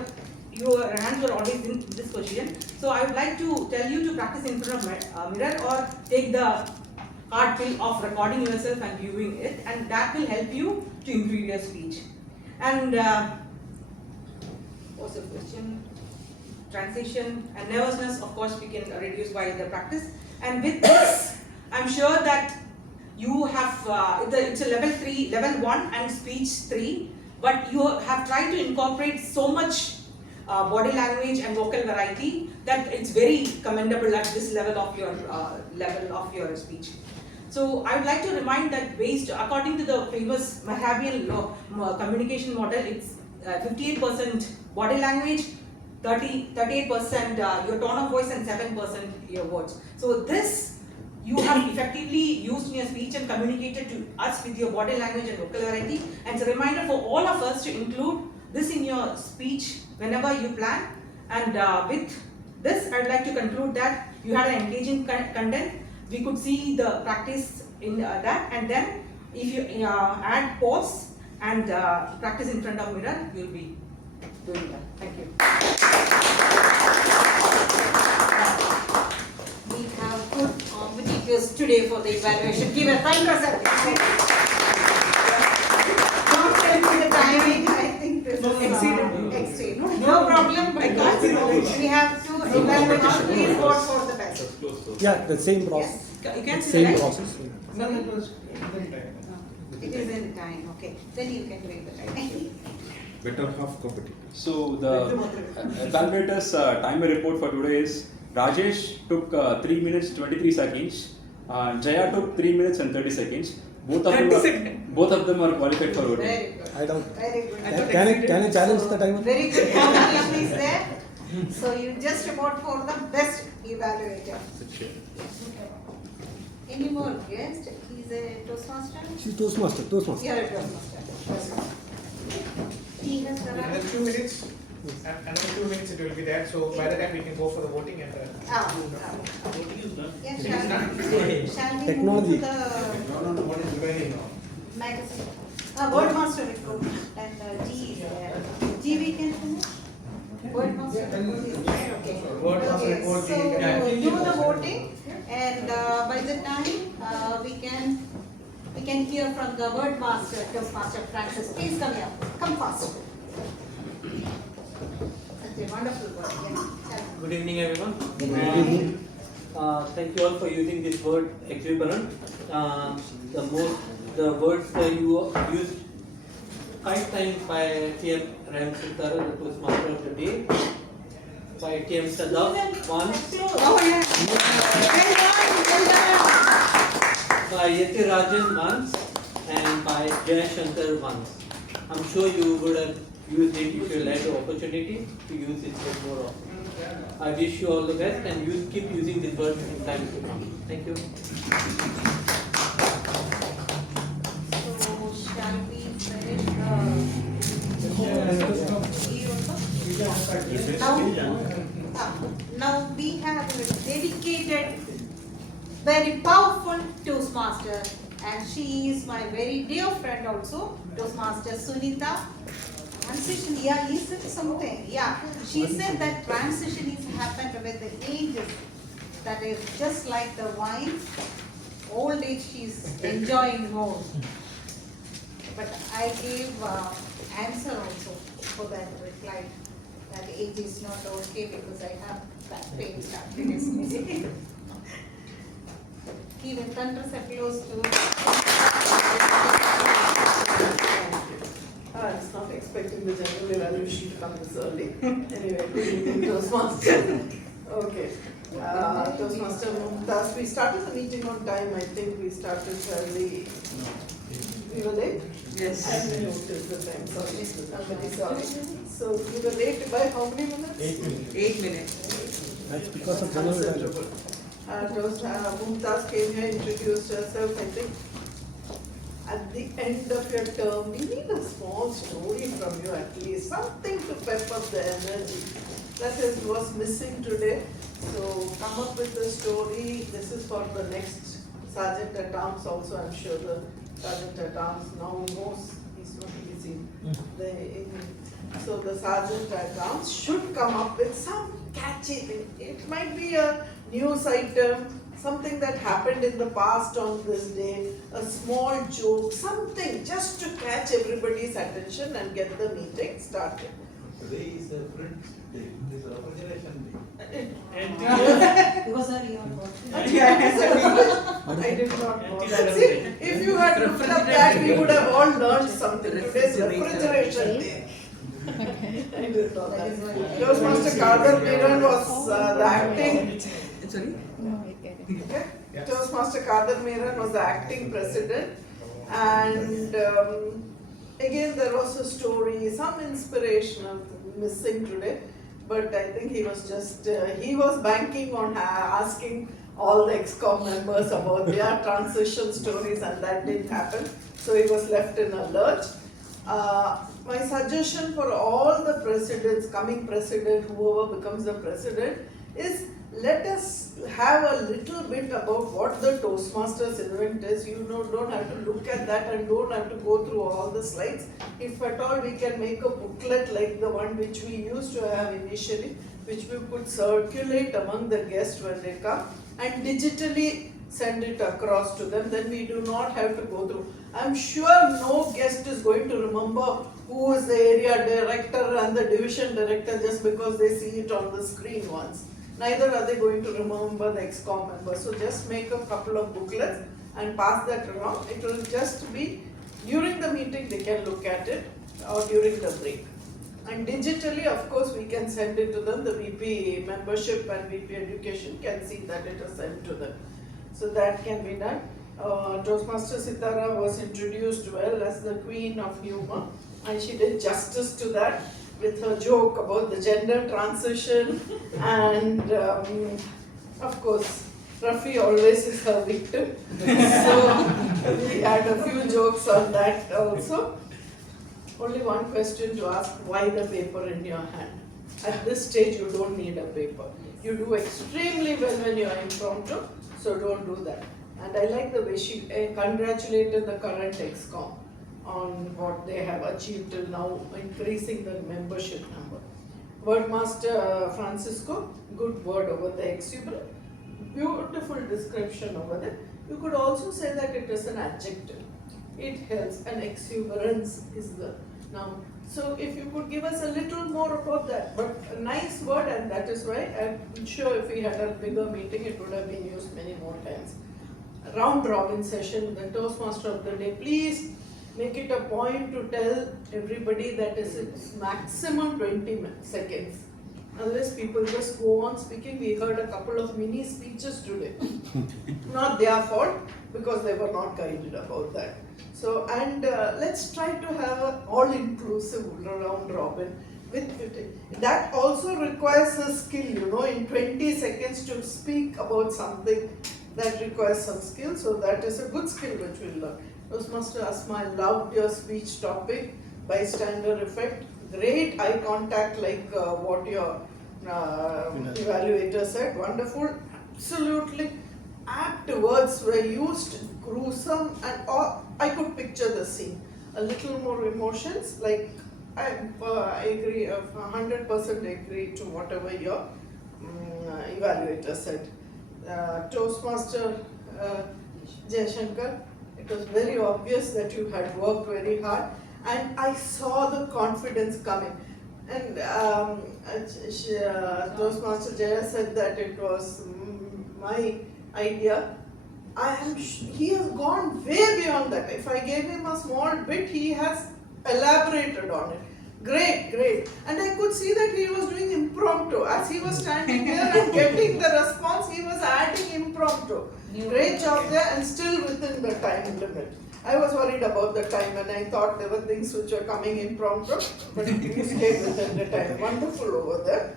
hands were always in this position. So I would like to tell you to practice in front of mirror, or take the hard pill of recording yourself and viewing it, and that will help you to improve your speech. And what's the question? Transition and nervousness, of course, we can reduce by the practice. And with this, I'm sure that you have, it's a level 3, level 1 and speech 3, but you have tried to incorporate so much body language and vocal variety that it's very commendable at this level of your speech. So I would like to remind that according to the famous Mahavian communication model, it's 58% body language, 38% your tone of voice, and 7% your words. So this you have effectively used in your speech and communicated to us with your body language and vocal variety. And it's a reminder for all of us to include this in your speech whenever you plan. And with this, I'd like to conclude that you had an engaging content. We could see the practice in that, and then if you add pause and practice in front of mirror, you'll be doing that. Thank you. We have good competitors today for the evaluation. Give a fine present. Don't tell me the timing. I think this is exceeded. No problem, because we have to evaluate. Please vote for the best. Yeah, the same process. Yes. You can see same the right? process. No, it was It is in time. Okay. Then you can read the time. Better half competitor. So the evaluators timer report for today is Rajesh took 3 minutes 23 seconds, Jaya took 3 minutes and 30 seconds. Both of them are qualified for voting. Very good. I don't. Very good. Can I challenge the timer? Very good competition is there. So you just vote for the best evaluator. Any more guests? He's a Toastmaster? She's Toastmaster. You're a Toastmaster. He has Another 2 minutes. Another 2 minutes it will be there. So by the time we can go for the voting and Voting is done. Yes, shall we Technology. move to the No, what is remaining now? magazine? Wordmaster report and G is there. G we can finish? Wordmaster report is there, okay. Wordmaster report, So G can- do the voting, and by the time we can hear from the Wordmaster, Toastmaster Francis. Please come here. Come fast. Such a wonderful word. Yeah. Good evening, everyone. Good evening. Thank you all for using this word exuberant. The words that you used kite time by TM Raham Sithara, the Toastmaster of the day. By TM Shafeer, once. Oh yeah. By Rajesh once, and by Jayashanker once. I'm sure you would have used it if you had the opportunity to use it more often. I wish you all the best, and you keep using this word in time to come. Thank you. So shall we finish now we have a dedicated, very powerful Toastmaster, and she is my very dear friend also, Toastmaster Sunita. Transition, yeah, he said something. Yeah, she said that transition is happened with the ages. That is just like the wine. Old age, she's enjoying more. But I gave answer also for that reply. That age is not okay because I have back pain started. Even thunders applause I was not expecting the general evaluation to come this early. Anyway, good evening, Toastmaster. Okay. Toastmaster Mumthas, we started the meeting on time. I think we started early. We were late? Yes. I didn't notice the time. Sorry. I'm very sorry. So we were late by how many minutes? 8 minutes. 8 minutes. That's because of general evaluation. Mumthas came here, introduced herself, I think. At the end of your term, we need a small story from you at least, something to pep up the energy. That was missing today. So come up with the story. This is for the next Sergeant at Arms also. I'm sure the Sergeant at Arms now knows he's not busy. So the Sergeant at Arms should come up with some catchy thing. It might be a news item, something that happened in the past on this day, a small joke, something just to catch everybody's attention and get the meeting started. Today is a French day, it is a refrigeration day. Because I I did not know that. See, if you had looked up that, we would have all learned something. Today's refrigeration day. I did not know that. Toastmaster Karthick was the acting. Sorry? Okay. Toastmaster Karthick was the acting president, and again there was a story, some inspirational missing today, but I think he was just he was banking on asking all the EXCOM members about their transition stories, and that didn't happen, so he was left in a lurch. My suggestion for all the presidents, coming president, whoever becomes the president, is let us have a little bit about what the Toastmasters event is. You don't have to look at that and don't have to go through all the slides. If at all we can make a booklet like the one which we used to have initially, which we could circulate among the guests when they come and digitally send it across to them, then we do not have to go through. I'm sure no guest is going to remember who is the area director and the division director just because they see it on the screen once. Neither are they going to remember the EXCOM members. So just make a couple of booklets and pass that around. It will just be during the meeting they can look at it or during the break. And digitally, of course, we can send it to them. The VP membership and VP education can see that it is sent to them. So that can be done. Toastmaster Sithara was introduced well as the queen of humor, and she did justice to that with her joke about the gender transition, and of course Rafi always is her victim, so we had a few jokes on that also. Only one question to ask: why the paper in your hand? At this stage you don't need a paper. You do extremely well when you are impromptu, so don't do that. And I like the way she congratulated the current EXCOM on what they have achieved till now, increasing the membership number. Wordmaster Francisco, good word over the Exuberant, beautiful description over there. You could also say that it is an adjective. It helps, and exuberance is the noun. So if you could give us a little more about that, but a nice word, and that is why I'm sure if we had a bigger meeting, it would have been used many more times. Round robin session, the Toastmaster of the day, please make it a point to tell everybody that it's maximum 20 seconds. Unless people just go on speaking. We heard a couple of mini speeches today. Not their fault, because they were not guided about that. So, and let's try to have an all-inclusive round robin. That also requires a skill, you know, in 20 seconds to speak about something that requires some skill. So that is a good skill which we'll learn. Toastmaster Asma, I loved your speech topic, bystander effect. Great eye contact like what your evaluator said. Wonderful. Absolutely apt words were used, gruesome, and I could picture the scene. A little more emotions, like I agree, 100% agree to whatever your evaluator said. Toastmaster Jayashanker, it was very obvious that you had worked very hard, and I saw the confidence coming. And Toastmaster Jaya said that it was my idea. He has gone way beyond that. If I gave him a small bit, he has elaborated on it. Great, great. And I could see that he was doing impromptu. As he was standing there and getting the response, he was adding impromptu. Great job there, and still within the time limit. I was worried about the time, and I thought there were things which were coming impromptu, but you stayed within the time. Wonderful over there.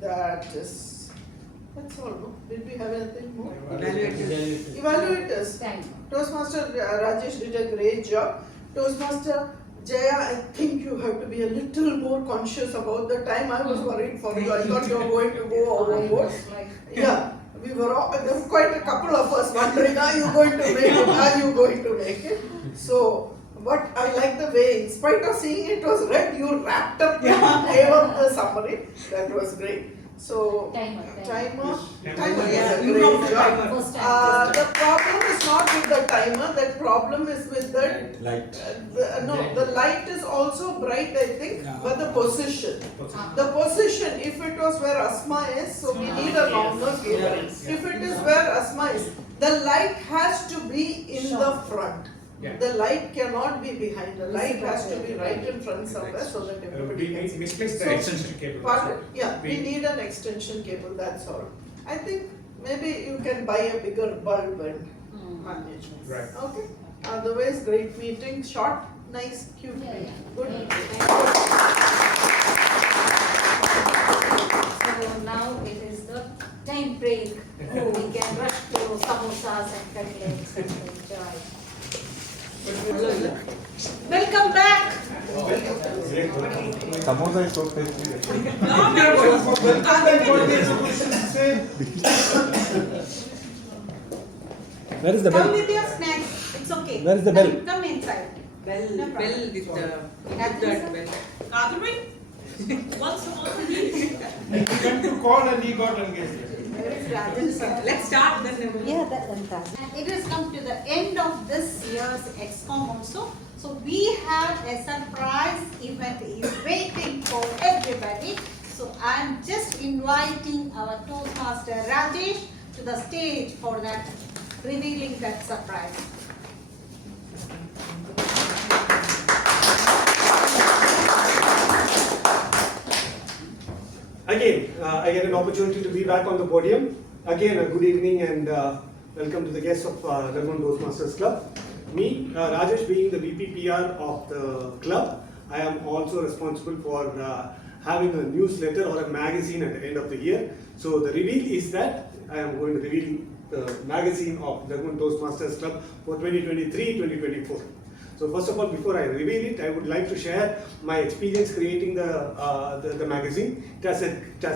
That's all. No? Did we have anything more? Evaluators. Toastmaster Rajesh did a great job. Toastmaster Jaya, I think you have to be a little more conscious about the time. I was worried for you. I thought you were going to go overboard. Yeah, we were all, there were quite a couple of us wondering, are you going to make it? Are you going to make it? So, but I like the way, in spite of seeing it was red, you wrapped up the gave up the summary. That was great. So, timer is a great job. The problem is not with the timer, the problem is with the light. The light is also bright, I think, but the position. The position, if it was where Asma is, so we need a longer cable. If it is where Asma is, the light has to be in the front. The light cannot be behind. The light has to be right in front somewhere so that everybody can see. Misplaced the extension cable. We need an extension cable, that's all. I think maybe you can buy a bigger bulb and manage. Right. Okay. Otherwise, great meeting. Short, nice, cute meeting. Good. So now it is the time break. We can rush to samosas and cutlets and enjoy. Welcome back. Samosa is so tasty. Where is the bell? Come with your snacks. It's okay. Where is the bell? Come inside. Bell No problem. with the That bell. Kadri, what's the matter? He went to call and he got engaged. Let's start then. And it has come to the end of this year's EXCOM also. So we have a surprise event is waiting for everybody. So I'm just inviting our Toastmaster Rajesh to the stage for that, revealing that surprise. Again, I get an opportunity to be back on the podium. Again, a good evening and welcome to the guests of Lagoon Toastmasters Club. Me, Rajesh, being the VPPR of the club, I am also responsible for having a newsletter or a magazine at the end of the year. So the reveal is that I am going to reveal the magazine of Lagoon Toastmasters Club for 2023-2024. So first of all, before I reveal it, I would like to share my experience creating the magazine. It has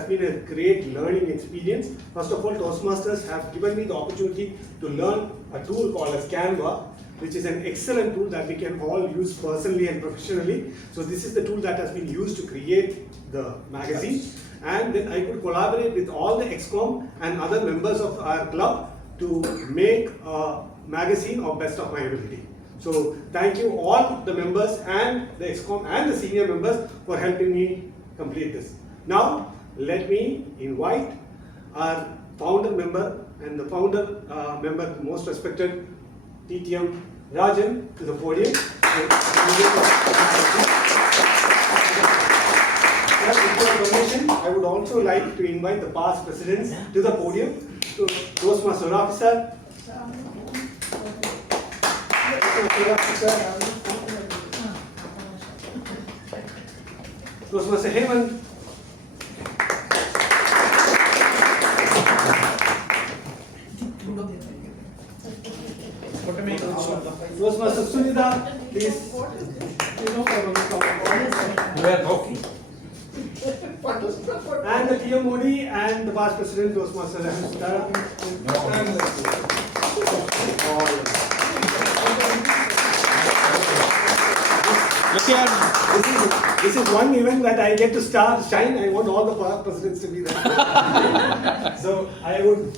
been a great learning experience. First of all, Toastmasters have given me the opportunity to learn a tool called as Canva, which is an excellent tool that we can all use personally and professionally. So this is the tool that has been used to create the magazine. And then I could collaborate with all the EXCOM and other members of our club to make a magazine of best of my ability. So thank you all the members and the EXCOM and the senior members for helping me complete this. Now let me invite our founder member and the founder member, most respected TTM Rajan to the podium. Sir, with your permission, I would also like to invite the past presidents to the podium. To Toastmaster Officer, Toastmaster Hemant, Toastmaster Sunita, please. And the TMOD and the past president, Toastmaster Raham Sithara. Look here. This is one event that I get to shine. I want all the past presidents to be there. So I would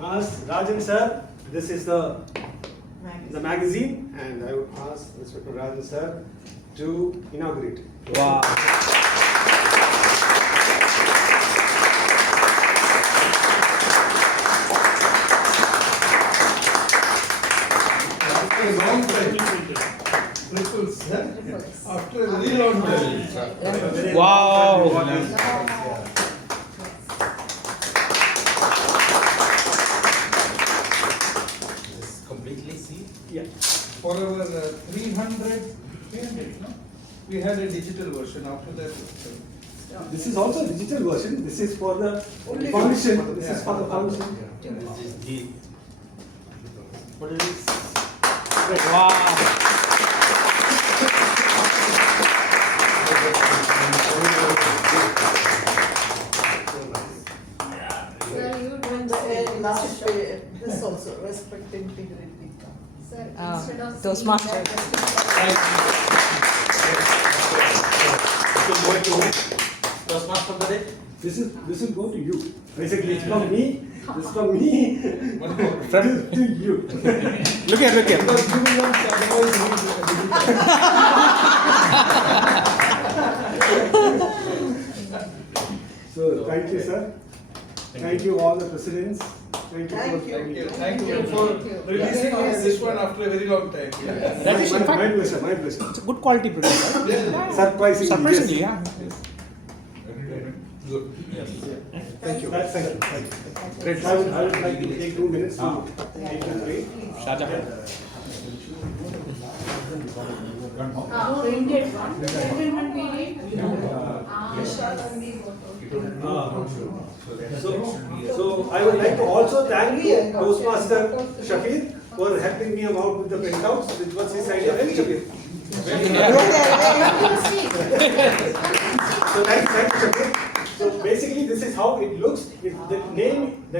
ask Rajan sir, this is the magazine, and I would ask Respected Rajan sir to inaugurate. Wow. After a long time. After a very long time. Wow. Completely see? Yeah. For our 300, no? We had a digital version. After that, This is also a digital version. This is for the foundation. This is for the foundation. This is the. What it is? Wow. Last page, this also, respect integrity. Sir, instead of Toastmaster. Toastmaster for the day? This will go to you. Basically, it's from me. This from me to you. Look here. Because you will not otherwise So thank you, sir. Thank you all the presidents. Thank you. Thank you for releasing this one after a very long time. That is in fact, My pleasure. My pleasure. it's a good quality product, right? Surprisingly. Surprisingly, yes. yeah. Good. Thank you. Thank you. Great. I would like to take 2 minutes to take the break. printed one. Everyone will read. So I would like to also thank Toastmaster Shafeer for helping me out with the printouts, which was his idea. Very Shafeer. So thank you, Shafeer. So basically, this is how it looks. The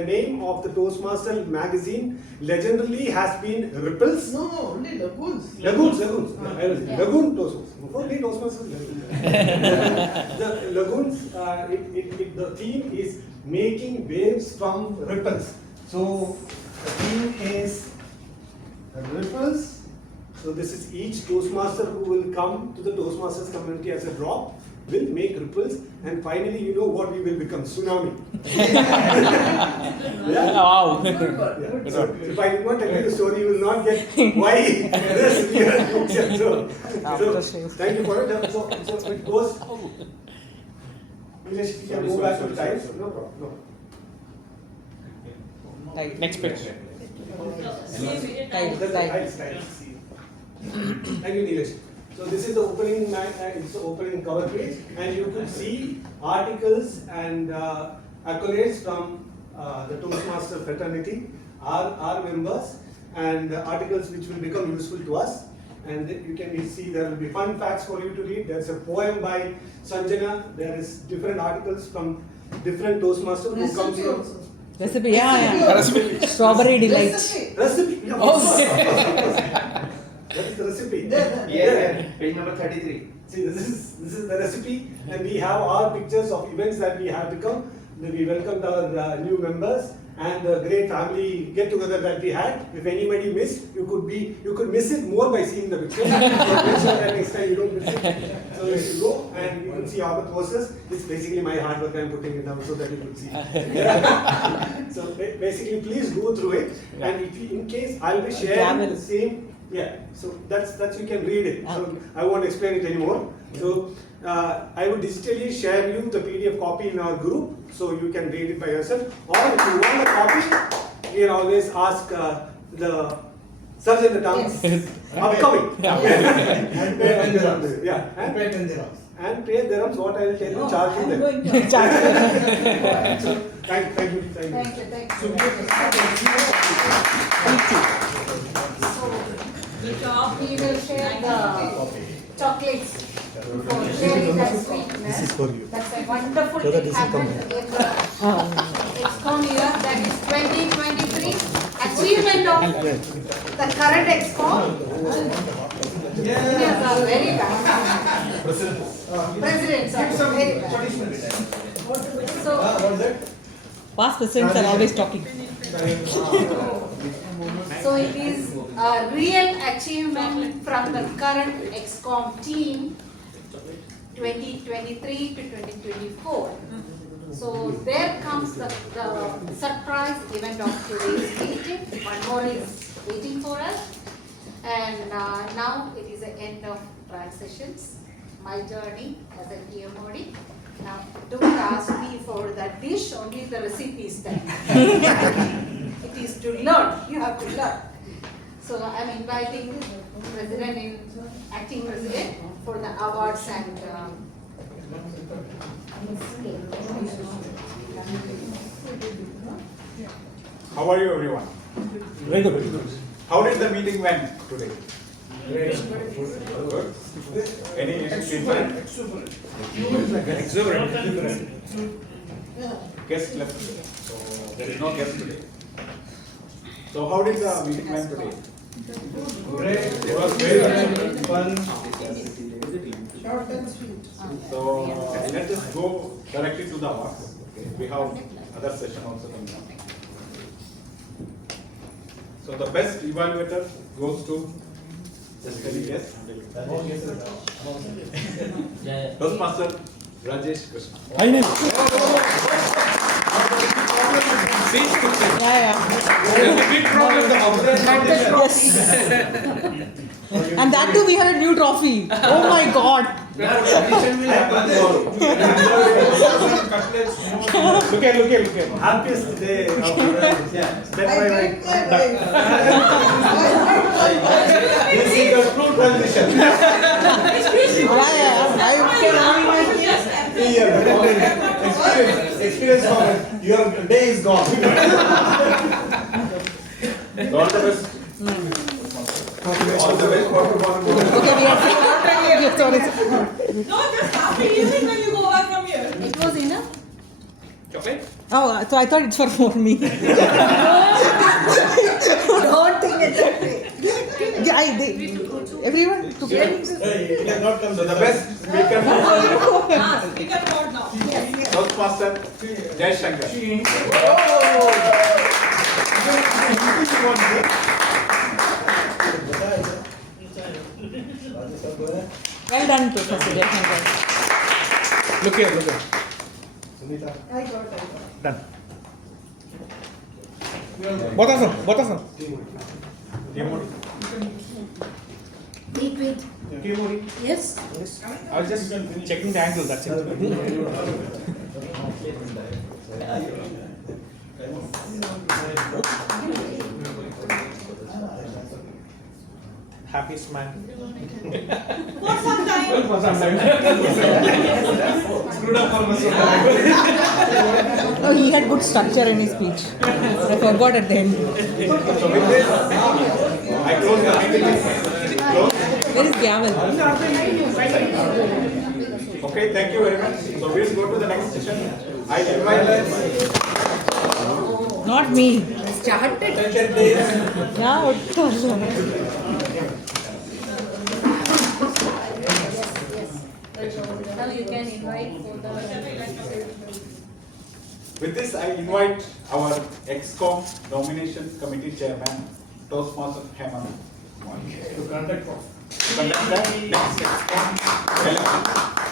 name of the Toastmaster magazine legendarily has been Ripples. No, only Lagoons. Lagoons. Lagoon Toastmasters. Only Toastmasters. The Lagoons. The theme is making waves from ripples. So the theme is ripples. So this is each Toastmaster who will come to the Toastmasters community as a drop will make ripples, and finally, you know what we will become? Tsunami. Yeah? Wow. Yeah. So if I did not tell you the story, you will not get why this weird picture. So thank you for it. So it goes. We can go back to the times. No problem. No. Next page. Thank you, Nilesh. So this is the opening it's the opening cover page, and you could see articles and accolades from the Toastmaster fraternity, our members, and articles which will become useful to us. And you can see there will be fun facts for you to read. There's a poem by Sanjana. There is different articles from different Toastmasters who come from. Recipe, yeah. Strawberry delight. Recipe. Yeah, of course. That is the recipe. Page number 33. See, this is the recipe, and we have our pictures of events that we have become. We welcomed our new members and the great family get together that we had. If anybody missed, you could miss it more by seeing the picture. So make sure that next time you don't miss it. So if you go and you can see all the poses, it's basically my hard work I'm putting it down so that you could see. So basically, please go through it, and if you, in case I'll be sharing the same. Yeah, so that's you can read it. So I won't explain it anymore. So I would digitally share you the PDF copy in our group, so you can read it by yourself. Or if you want a copy, you can always ask the Surgeon the Town's upcoming. And pay and dirhams. Yeah, And pay and dirhams. And pay dirhams. What I will tell you, charge you them. So thank you. Good job. We will share the chocolates for sharing that sweetness. This is for you. That's a wonderful So that thing this will come happened in the EXCOM year, that is 2023. Achievement of the current EXCOM. Seniors are very bad. Presidents are very bad. So, Past presidents are always talking. so it is a real achievement from the current EXCOM team 2023 to 2024. So there comes the surprise event of today's meeting. One more is waiting for us. And now it is the end of transitions. My journey as a TMOD. Now don't ask me for that dish, only the recipe is there. It is to learn, you have to learn. So I'm inviting President and Acting President for the awards and How are you, everyone? Very good. How did the meeting went today? Good. Any feedback? Exuberant. Guest left today, so there is no guest today. So how did the meeting went today? Great. It was very fun. Short and sweet. So let us go directly to the awards. Okay. We have other session also coming up. So the best evaluator goes to yes. Toastmaster Rajesh Krishna. I know. Big problem. Yes. And that too, we had a new trophy. Oh my God. Look at. Happiest day of step by This is the true transition. Experience comment. Your day is gone. All the best. All the best. Okay, we are sorry. No, just happy evening when you go back from here. it was enough. Chocolate? Oh, so I thought it's for me. Don't think it that way. Yeah, everyone took it. So the best speaker Speaker board now. Toastmaster Jayashanker. Well done, Professor Jayashanker. Look here. Sunita. I got. Done. Both of them. TMOD. Wait. TMOD. Yes. I was just checking the angle, that's it. Happiest man. For some time. For some time. Screwed up almost. Oh, he had good structure in his speech. I forgot at the end. So with this, I close the meeting. Where is Gavel? Okay, thank you very much. So we'll go to the next session. I invite Not me. Started. Yeah, of course. Now you can invite for the. With this, I invite our EXCOM Nomination Committee Chairman, Toastmaster Hemant, to conduct to conduct the next EXCOM election.